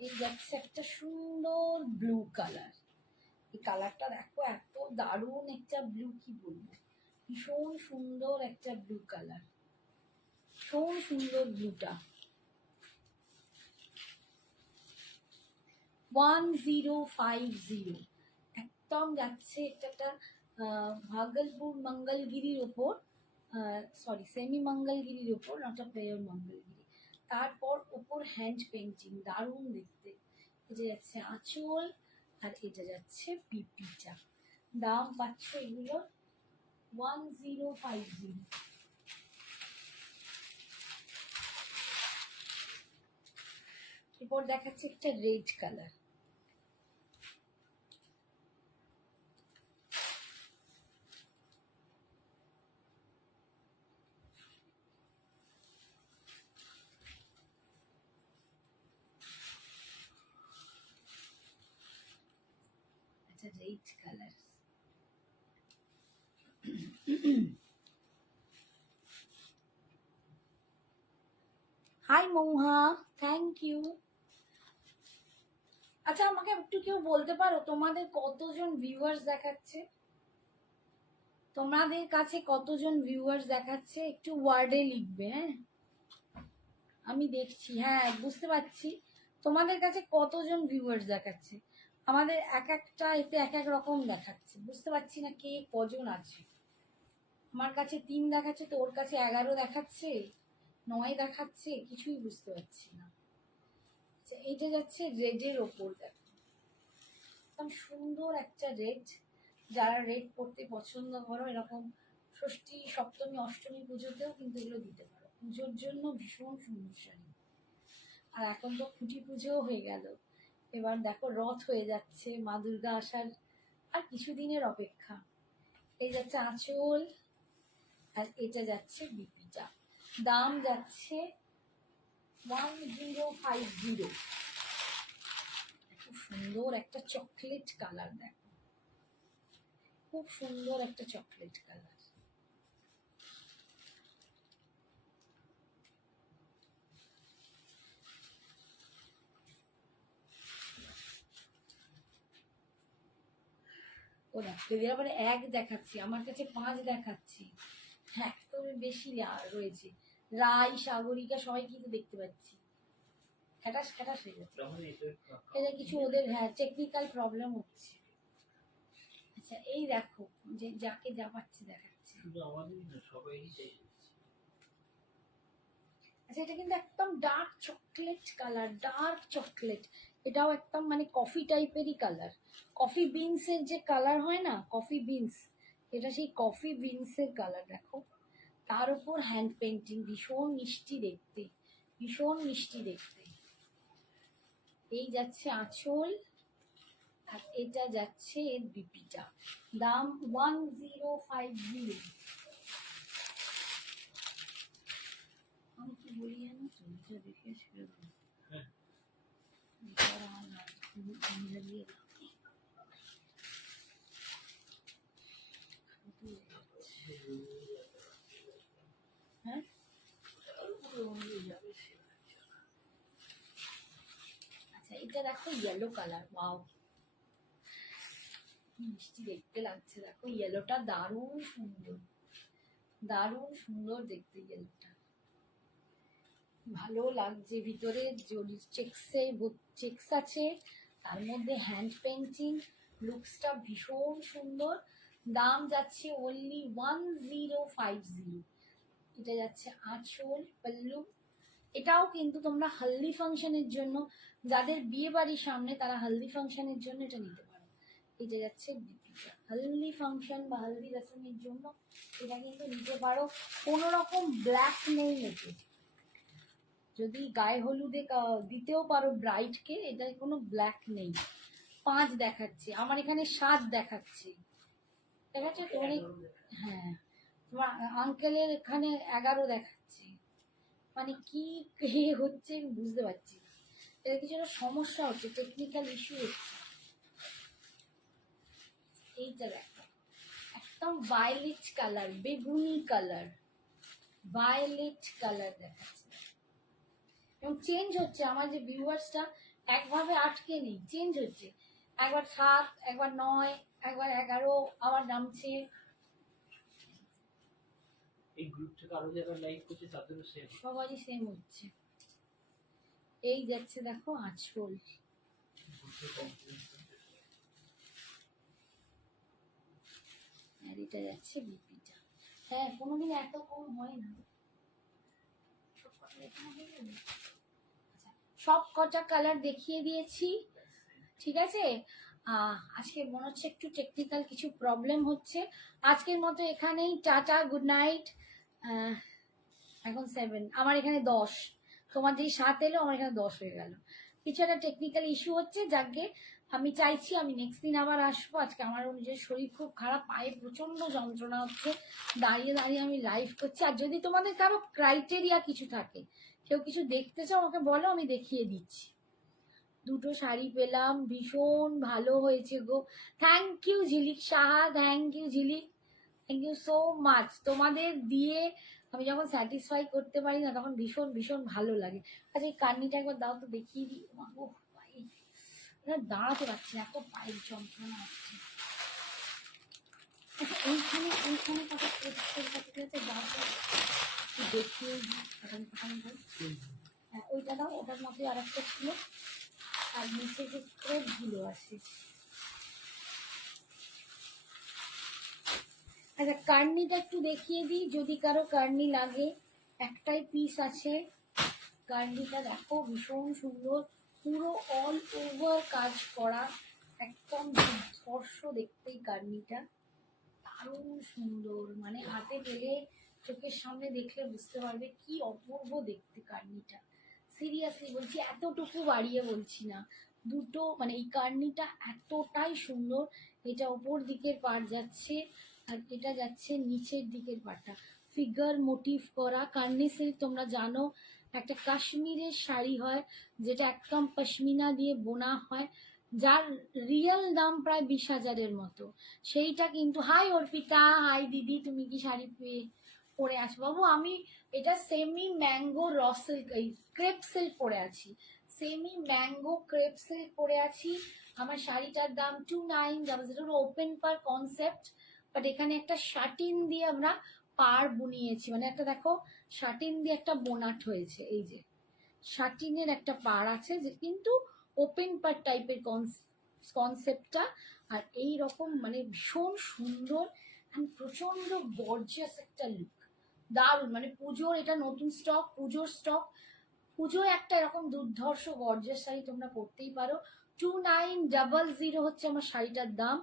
এই যাচ্ছে একটা সুন্দর ব্লু কালার, এই কালারটা দেখো এত দারুণ একটা ব্লু, কি বলবো, ভীষণ সুন্দর একটা ব্লু কালার, ভীষণ সুন্দর ব্লুটা। 1050 একদম যাচ্ছে, এটা একটা ভাগলপুর মঙ্গলগিরির ওপর, সরি সেমি মঙ্গলগিরির ওপর, নটা প্লেয়ার মঙ্গলগিরি, তারপর ওপর হ্যান্ড পেন্টিং, দারুণ দেখতে। এটা যাচ্ছে আঁচল, আর এটা যাচ্ছে পিপিটা। দাম পাচ্ছ এগুলো 1050। এরপর দেখাচ্ছে একটা রেড কালার, একটা red colour. Hi Mouha, thank you. আচ্ছা আমাকে একটু কেউ বলতে পারো তোমাদের কতজন ভিউয়ার্স দেখাচ্ছে, তোমাদের কাছে কতজন ভিউয়ার্স দেখাচ্ছে, একটু ওয়ার্ডে লিখবে, হ্যাঁ আমি দেখছি, হ্যাঁ বুঝতে পারছি তোমাদের কাছে কতজন ভিউয়ার্স দেখাচ্ছে। আমাদের এক একটা এতে এক এক রকম দেখাচ্ছে, বুঝতে পারছি না কে কজন আছে। আমার কাছে 3 দেখাচ্ছে, তো ওর কাছে 11 দেখাচ্ছে, 9 দেখাচ্ছে, কিছুই বুঝতে পারছি না। আচ্ছা এইটা যাচ্ছে রেডের ওপর, দেখো একদম সুন্দর একটা রেড, যারা রেড পড়তে পছন্দ করো, এরকম ষষ্ঠী সপ্তমী অষ্টমী পুজোতেও কিন্তু এগুলো দিতে পারো, পুজোর জন্য ভীষণ সুন্দর শাড়ি। আর এখন তো খুঁটি পুজোও হয়ে গেল, এবার দেখো রথ হয়ে যাচ্ছে, মা দুর্গা আসার আর কিছুদিনের অপেক্ষা। এই যাচ্ছে আঁচল, আর এটা যাচ্ছে বিপিটা। দাম যাচ্ছে 1050। খুব সুন্দর একটা চকলেট কালার, দেখো খুব সুন্দর একটা চকলেট কালার। ও দেখো এদের আবার 1 দেখাচ্ছি, আমার কাছে 5 দেখাচ্ছি, হ্যাঁ তো বেশি রয়েছে। রাই সাগরিকা সবাই কিন্তু দেখতে পাচ্ছি, খ্যাটাস খ্যাটাস হয়ে যাচ্ছে। তাহলে এটা কিছু ওদের হ্যাঁ টেকনিক্যাল প্রবলেম হচ্ছে। আচ্ছা এই দেখো, যে যাকে যা পাচ্ছে দেখাচ্ছে। শুধু আমাদেরই না, সবাইই চাই। আচ্ছা এটা কিন্তু একদম dark chocolate colour, dark chocolate, এটাও একদম মানে কফি টাইপেরই কালার, কফি বিনসের যে কালার হয় না, কফি বিনস, এটা সেই কফি বিনসের কালার। দেখো তার উপর হ্যান্ড পেন্টিং, ভীষণ মিষ্টি দেখতে, ভীষণ মিষ্টি দেখতে। এই যাচ্ছে আঁচল, আর এটা যাচ্ছে এর বিপিটা। দাম 1050। আমি কি বলি জানো তো, এটা দেখে ছেড়ে দেবো। হ্যাঁ। এটা আর আমার না, আমি লাগিয়ে দাও। হ্যাঁ আচ্ছা এটা দেখো ইয়েলো কালার, ওয়াও মিষ্টি দেখতে লাগছে, দেখো ইয়েলোটা দারুণ সুন্দর, দারুণ সুন্দর দেখতে ইয়েলোটা, ভালো লাগছে। ভিতরে জরি চেক্স আছে, তার মধ্যে হ্যান্ড পেন্টিং, লুকসটা ভীষণ সুন্দর। দাম যাচ্ছে অনলি 1050। এটা যাচ্ছে আঁচল, পাল্লু। এটাও কিন্তু তোমরা হলদি ফাংশনের জন্য, যাদের বিয়ে বাড়ির সামনে তারা হলদি ফাংশনের জন্য এটা নিতে পারো। এটা যাচ্ছে বিপিটা, হলদি ফাংশন বা হলদি রসমের জন্য এটা কিন্তু নিতে পারো। কোনো রকম ব্ল্যাক নেই এতে, যদি গায়ে হলুদে দিতেও পারো ব্রাইডকে, এটার কোনো ব্ল্যাক নেই। 5 দেখাচ্ছে, আমার এখানে 7 দেখাচ্ছে, ঠিক আছে? তোমার হ্যাঁ, তোমার আঙ্কেলের এখানে 11 দেখাচ্ছে। মানে কি হচ্ছে আমি বুঝতে পারছি না, এটা কিছু একটা সমস্যা হচ্ছে, টেকনিক্যাল ইস্যু হচ্ছে। এইটা দেখো, একদম ভায়োলেট কালার, বেগুনি কালার, ভায়োলেট কালার দেখাচ্ছে। এবং চেঞ্জ হচ্ছে, আমার যে ভিউয়ার্সটা একভাবে আটকে নেই, চেঞ্জ হচ্ছে। একবার 7, একবার 9, একবার 11, আবার নামছে। এই গ্রুপ থেকে আরো যারা লাইক করছে তাদেরও সেম। সবারই সেম হচ্ছে। এই যাচ্ছে দেখো আঁচল, গ্রুপে কমপ্লেন আর এটা যাচ্ছে বিপিটা। হ্যাঁ, কোনোদিন এত কম হয় না। সব কটা কালার দেখিয়ে দিয়েছি, ঠিক আছে? আজকে মনে হচ্ছে একটু টেকনিক্যাল কিছু প্রবলেম হচ্ছে। আজকের মতো এখানেই টাটা, গুড নাইট। এখন 7, আমার এখানে 10, তোমার যেই 7 এলো আমার এখানে 10 হয়ে গেল। কিছু একটা টেকনিক্যাল ইস্যু হচ্ছে, যাকে আমি চাইছি আমি নেক্সট দিন আবার আসবো। আজকে আমার নিজের শরীর খুব খারাপ, পায়ে প্রচন্ড যন্ত্রণা হচ্ছে, দাঁড়িয়ে দাঁড়িয়ে আমি লাইভ করছি। আর যদি তোমাদের কারো ক্রাইটেরিয়া কিছু থাকে, কেউ কিছু দেখতে চাও আমাকে বলো, আমি দেখিয়ে দিচ্ছি। 2টো শাড়ি পেলাম, ভীষণ ভালো হয়েছে গো। Thank you Jhilik Saha, thank you Jhilik, thank you so much. তোমাদের দিয়ে আমি যখন স্যাটিসফাই করতে পারি না, তখন ভীষণ ভীষণ ভালো লাগে। আচ্ছা, এই কার্নিটা একবার দাও তো, দেখিয়ে দিই। ও ভাই, দাঁড়াতে পারছি না, এত পায়ের যন্ত্রণা হচ্ছে। আচ্ছা, এইখানে কত আছে, দাও তো দেখিয়ে দিই। হ্যাঁ, ওইটা দাও, ওটার মধ্যে আর একটা ছিল। আর নিচে যে স্ক্রেপগুলো আছে। আচ্ছা, কার্নিটা একটু দেখিয়ে দিই, যদি কারো কার্নি লাগে। একটাই পিস আছে। কার্নিটা দেখো, ভীষণ সুন্দর, পুরো অল ওভার কাজ করা, একদম স্পর্শ দেখতেই কার্নিটা দারুণ সুন্দর। মানে হাতে পেলে, চোখের সামনে দেখলে বুঝতে পারবে কি অপূর্ব দেখতে কার্নিটা। সিরিয়াসলি বলছি, এতটুকু বাড়িয়ে বলছি না। দুটো মানে এই কার্নিটা এতটাই সুন্দর। এটা ওপর দিকের পার্ট যাচ্ছে, আর এটা যাচ্ছে নিচের দিকের পার্টটা। ফিগার মোটিভ করা কার্নি সিল্ক, তোমরা জানো একটা কাশ্মীরের শাড়ি হয়, যেটা একদম পশমিনা দিয়ে বোনা হয়, যার রিয়েল দাম প্রায় 20,000-এর মতো। সেইটা কিন্তু, হাই অর্পিতা, হাই দিদি, তুমি কি শাড়ি পরে আছো? বাবু আমি এটা সেমি ম্যাঙ্গো র সিল্ক, এই ক্রেপ সিল্ক পরে আছি, সেমি ম্যাঙ্গো ক্রেপ সিল্ক পরে আছি। আমার শাড়িটার দাম 2900, ওপেন পার কনসেপ্ট, বাট এখানে একটা শাটিন দিয়ে আমরা পার বুনিয়েছি, মানে একটা দেখো শাটিন দিয়ে একটা বোনাট হয়েছে, এই যে শাটিনের একটা পার আছে, যে কিন্তু ওপেন পার টাইপের কনসেপ্টটা। আর এই রকম মানে ভীষণ সুন্দর অ্যান্ড প্রচন্ড গর্জিয়াস একটা লুক, দারুণ। মানে পুজোর এটা নতুন স্টক, পুজোর স্টক। পুজোয় একটা এরকম দুর্ধর্ষ গর্জিয়াস শাড়ি তোমরা পরতেই পারো। 2900 হচ্ছে আমার শাড়িটার দাম।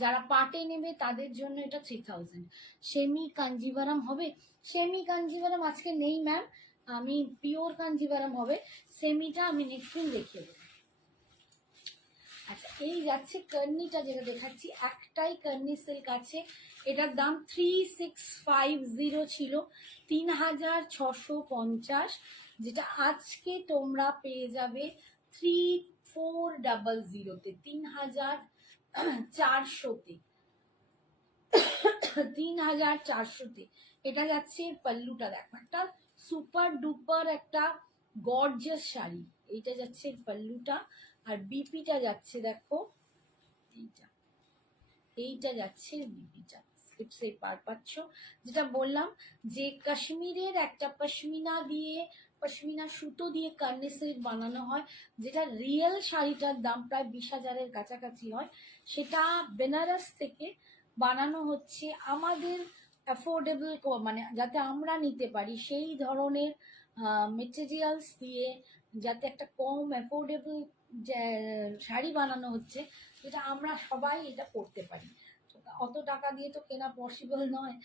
যারা পাটে নেবে তাদের জন্য এটা 3000। সেমি কাঞ্জিভারাম হবে, সেমি কাঞ্জিভারাম আজকে নেই ম্যাম, আমি পিওর কাঞ্জিভারাম হবে। সেমিটা আমি নেক্সট দিন দেখিয়ে দেবো। আচ্ছা, এই যাচ্ছে কার্নিটা, যেটা দেখাচ্ছি একটাই কার্নি সিল্ক আছে, এটার দাম 3650 ছিল, 3650, যেটা আজকে তোমরা পেয়ে যাবে 3400-তে, 3400-তে, 3400-তে। এটা যাচ্ছে পাল্লুটা, দেখো একটা সুপার ডুপার একটা গর্জিয়াস শাড়ি। এইটা যাচ্ছে পাল্লুটা, আর বিপিটা যাচ্ছে দেখো, এইটা যাচ্ছে বিপিটা, স্লিপসে পার পাচ্ছ। যেটা বললাম যে কাশ্মীরের একটা পশমিনা দিয়ে, পশমিনা সুতো দিয়ে কার্নি সিল্ক বানানো হয়, যেটা রিয়েল শাড়িটার দাম প্রায় 20,000-এর কাছাকাছি হয়, সেটা বেনারস থেকে বানানো হচ্ছে আমাদের অ্যাফোর্ডেবল, মানে যাতে আমরা নিতে পারি সেই ধরনের মেটেরিয়ালস দিয়ে, যাতে একটা কম অ্যাফোর্ডেবল শাড়ি বানানো হচ্ছে, যেটা আমরা সবাই এটা পরতে পারি। অত টাকা দিয়ে তো কেনা পসিবল নয়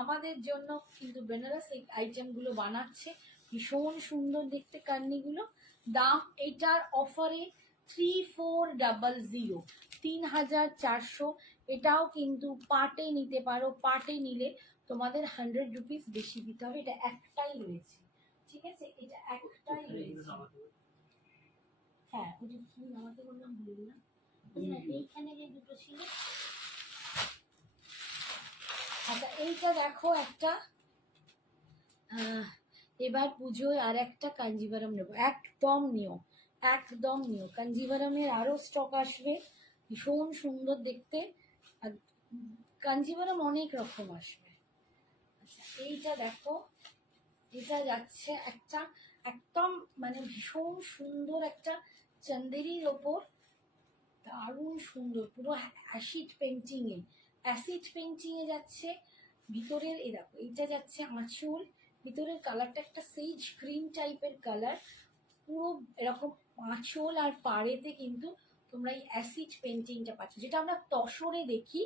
আমাদের জন্য, কিন্তু বেনারস এই আইটেমগুলো বানাচ্ছে। ভীষণ সুন্দর দেখতে কার্নিগুলো। দাম এটার অফারে 3400, 3400। এটাও কিন্তু পার্টে নিতে পারো, পার্টে নিলে তোমাদের 100 রুপিস বেশি দিতে হবে। এটা একটাই রয়েছে, ঠিক আছে, এটা একটাই রয়েছে। হ্যাঁ, ওটা কি নামাতে বললাম ভুলে গেলাম। এইখানে যে দুটো ছিল। আচ্ছা, এইটা দেখো একটা, এবার পুজোয় আর একটা কাঞ্জিভারাম নেবো, একদম নিও, একদম নিও। কাঞ্জিভারামের আরো স্টক আসবে, ভীষণ সুন্দর দেখতে। আর কাঞ্জিভারাম অনেক রকম আসবে। আচ্ছা, এইটা দেখো, এটা যাচ্ছে একটা একদম মানে ভীষণ সুন্দর একটা চান্দেরির ওপর, দারুণ সুন্দর, পুরো অ্যাসিড পেন্টিংয়ে, অ্যাসিড পেন্টিংয়ে যাচ্ছে। ভিতরের এই দেখো, এইটা যাচ্ছে আঁচল, ভিতরের কালারটা একটা সেজ গ্রিন টাইপের কালার, পুরো এরকম আঁচল আর পাড়েতে কিন্তু তোমরা এই অ্যাসিড পেন্টিংটা পাচ্ছ, যেটা আমরা তসরে দেখি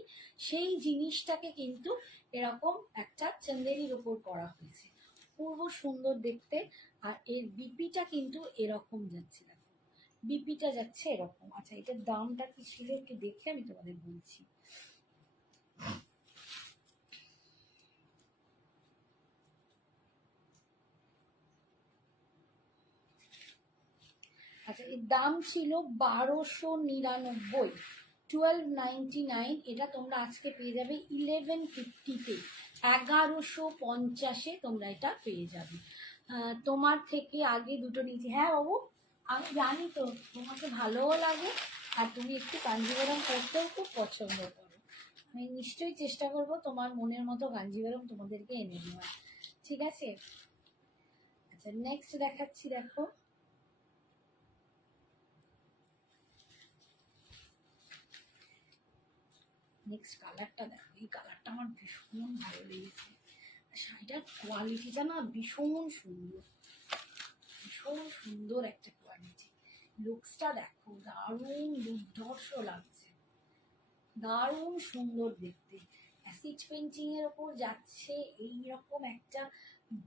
সেই জিনিসটাকে কিন্তু এরকম একটা চান্দেরির ওপর করা হয়েছে, পূর্ব সুন্দর দেখতে। আর এর বিপিটা কিন্তু এরকম যাচ্ছে, দেখো বিপিটা যাচ্ছে এরকম। আচ্ছা, এটার দামটা কি ছিল একটু দেখে আমি তোমাদের বলছি। আচ্ছা, এর দাম ছিল 1299, 1299। এটা তোমরা আজকে পেয়ে যাবে 1150-তে, 1150-এ তোমরা এটা পেয়ে যাবে। তোমার থেকে আগে দুটো নিয়েছি। হ্যাঁ বাবু, আমি জানি তো তোমাকে ভালোও লাগে, আর তুমি একটু কাঞ্জিভারাম করতেও খুব পছন্দ করো। আমি নিশ্চয়ই চেষ্টা করব তোমার মনের মতো কাঞ্জিভারাম তোমাদেরকে এনে দেওয়ার, ঠিক আছে। আচ্ছা, নেক্সট দেখাচ্ছি, দেখো নেক্সট কালারটা দেখো, এই কালারটা আমার ভীষণ ভালো লেগেছে। শাড়িটার কোয়ালিটিটা না ভীষণ সুন্দর, ভীষণ সুন্দর একটা কোয়ালিটি। লুকসটা দেখো, দারুণ দুর্ধর্ষ লাগছে, দারুণ সুন্দর দেখতে। অ্যাসিড পেন্টিং এর ওপর যাচ্ছে এইরকম একটা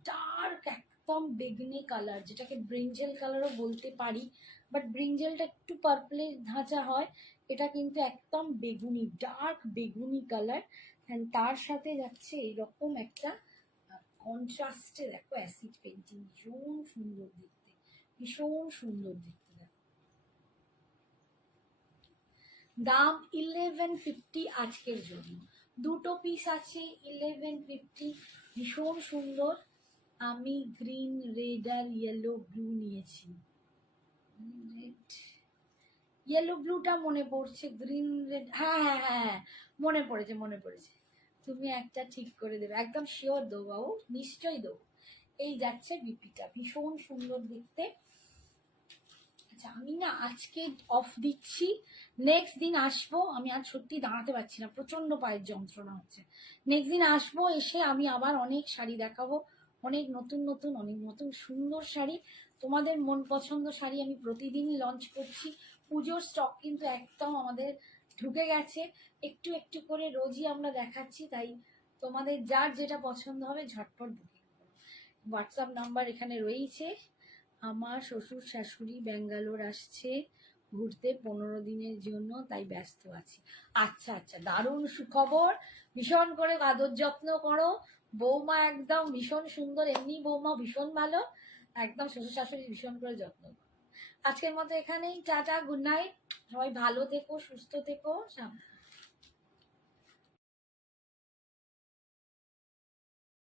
ডার্ক একদম বেগনি কালার, যেটাকে ব্রিঞ্জেল কালারও বলতে পারি, বাট ব্রিঞ্জেলটা একটু পার্পলের ধাঁচা হয়, এটা কিন্তু একদম বেগুনি, ডার্ক বেগুনি কালার। অ্যান্ড তার সাথে যাচ্ছে এইরকম একটা কন্ট্রাস্টে, দেখো অ্যাসিড পেন্টিং, ভীষণ সুন্দর দেখতে, ভীষণ সুন্দর দেখতে। দেখো দাম 1150 আজকের জন্য, দুটো পিস আছে 1150, ভীষণ সুন্দর। আমি গ্রিন, রেড আর ইয়েলো ব্লু নিয়েছি। রেড, ইয়েলো ব্লুটা মনে পড়ছে, গ্রিন রেড, হ্যাঁ হ্যাঁ হ্যাঁ মনে পড়েছে, মনে পড়েছে। তুমি একটা ঠিক করে দেবে, একদম শিওর দেবো বাবু, নিশ্চয়ই দেবো। এই যাচ্ছে বিপিটা, ভীষণ সুন্দর দেখতে। আচ্ছা, আমি না আজকে অফ দিচ্ছি, নেক্সট দিন আসবো। আমি আর সত্যি দাঁড়াতে পারছি না, প্রচন্ড পায়ের যন্ত্রণা হচ্ছে। নেক্সট দিন আসবো, এসে আমি আবার অনেক শাড়ি দেখাবো, অনেক নতুন নতুন, অনেক নতুন সুন্দর শাড়ি। তোমাদের মন পছন্দ শাড়ি আমি প্রতিদিনই লঞ্চ করছি। পুজোর স্টক কিন্তু একদম আমাদের ঢুকে গেছে, একটু একটু করে রোজই আমরা দেখাচ্ছি। তাই তোমাদের যার যেটা পছন্দ হবে ঝটপট বুকিং করো। হোয়াটসঅ্যাপ নাম্বার এখানে রয়েছে। আমার শ্বশুর শাশুড়ি ব্যাঙ্গালোর আসছে ঘুরতে 15 দিনের জন্য, তাই ব্যস্ত আছি। আচ্ছা আচ্ছা, দারুণ সুখবর, ভীষণ করে আদর যত্ন করো। বৌমা একদম ভীষণ সুন্দর, এমনি বৌমা ভীষণ ভালো, একদম শ্বশুর শাশুড়ি ভীষণ করে যত্ন করো। আজকের মতো এখানেই, টাটা, গুড নাইট, সবাই ভালো থেকো, সুস্থ থেকো, সাবধানে।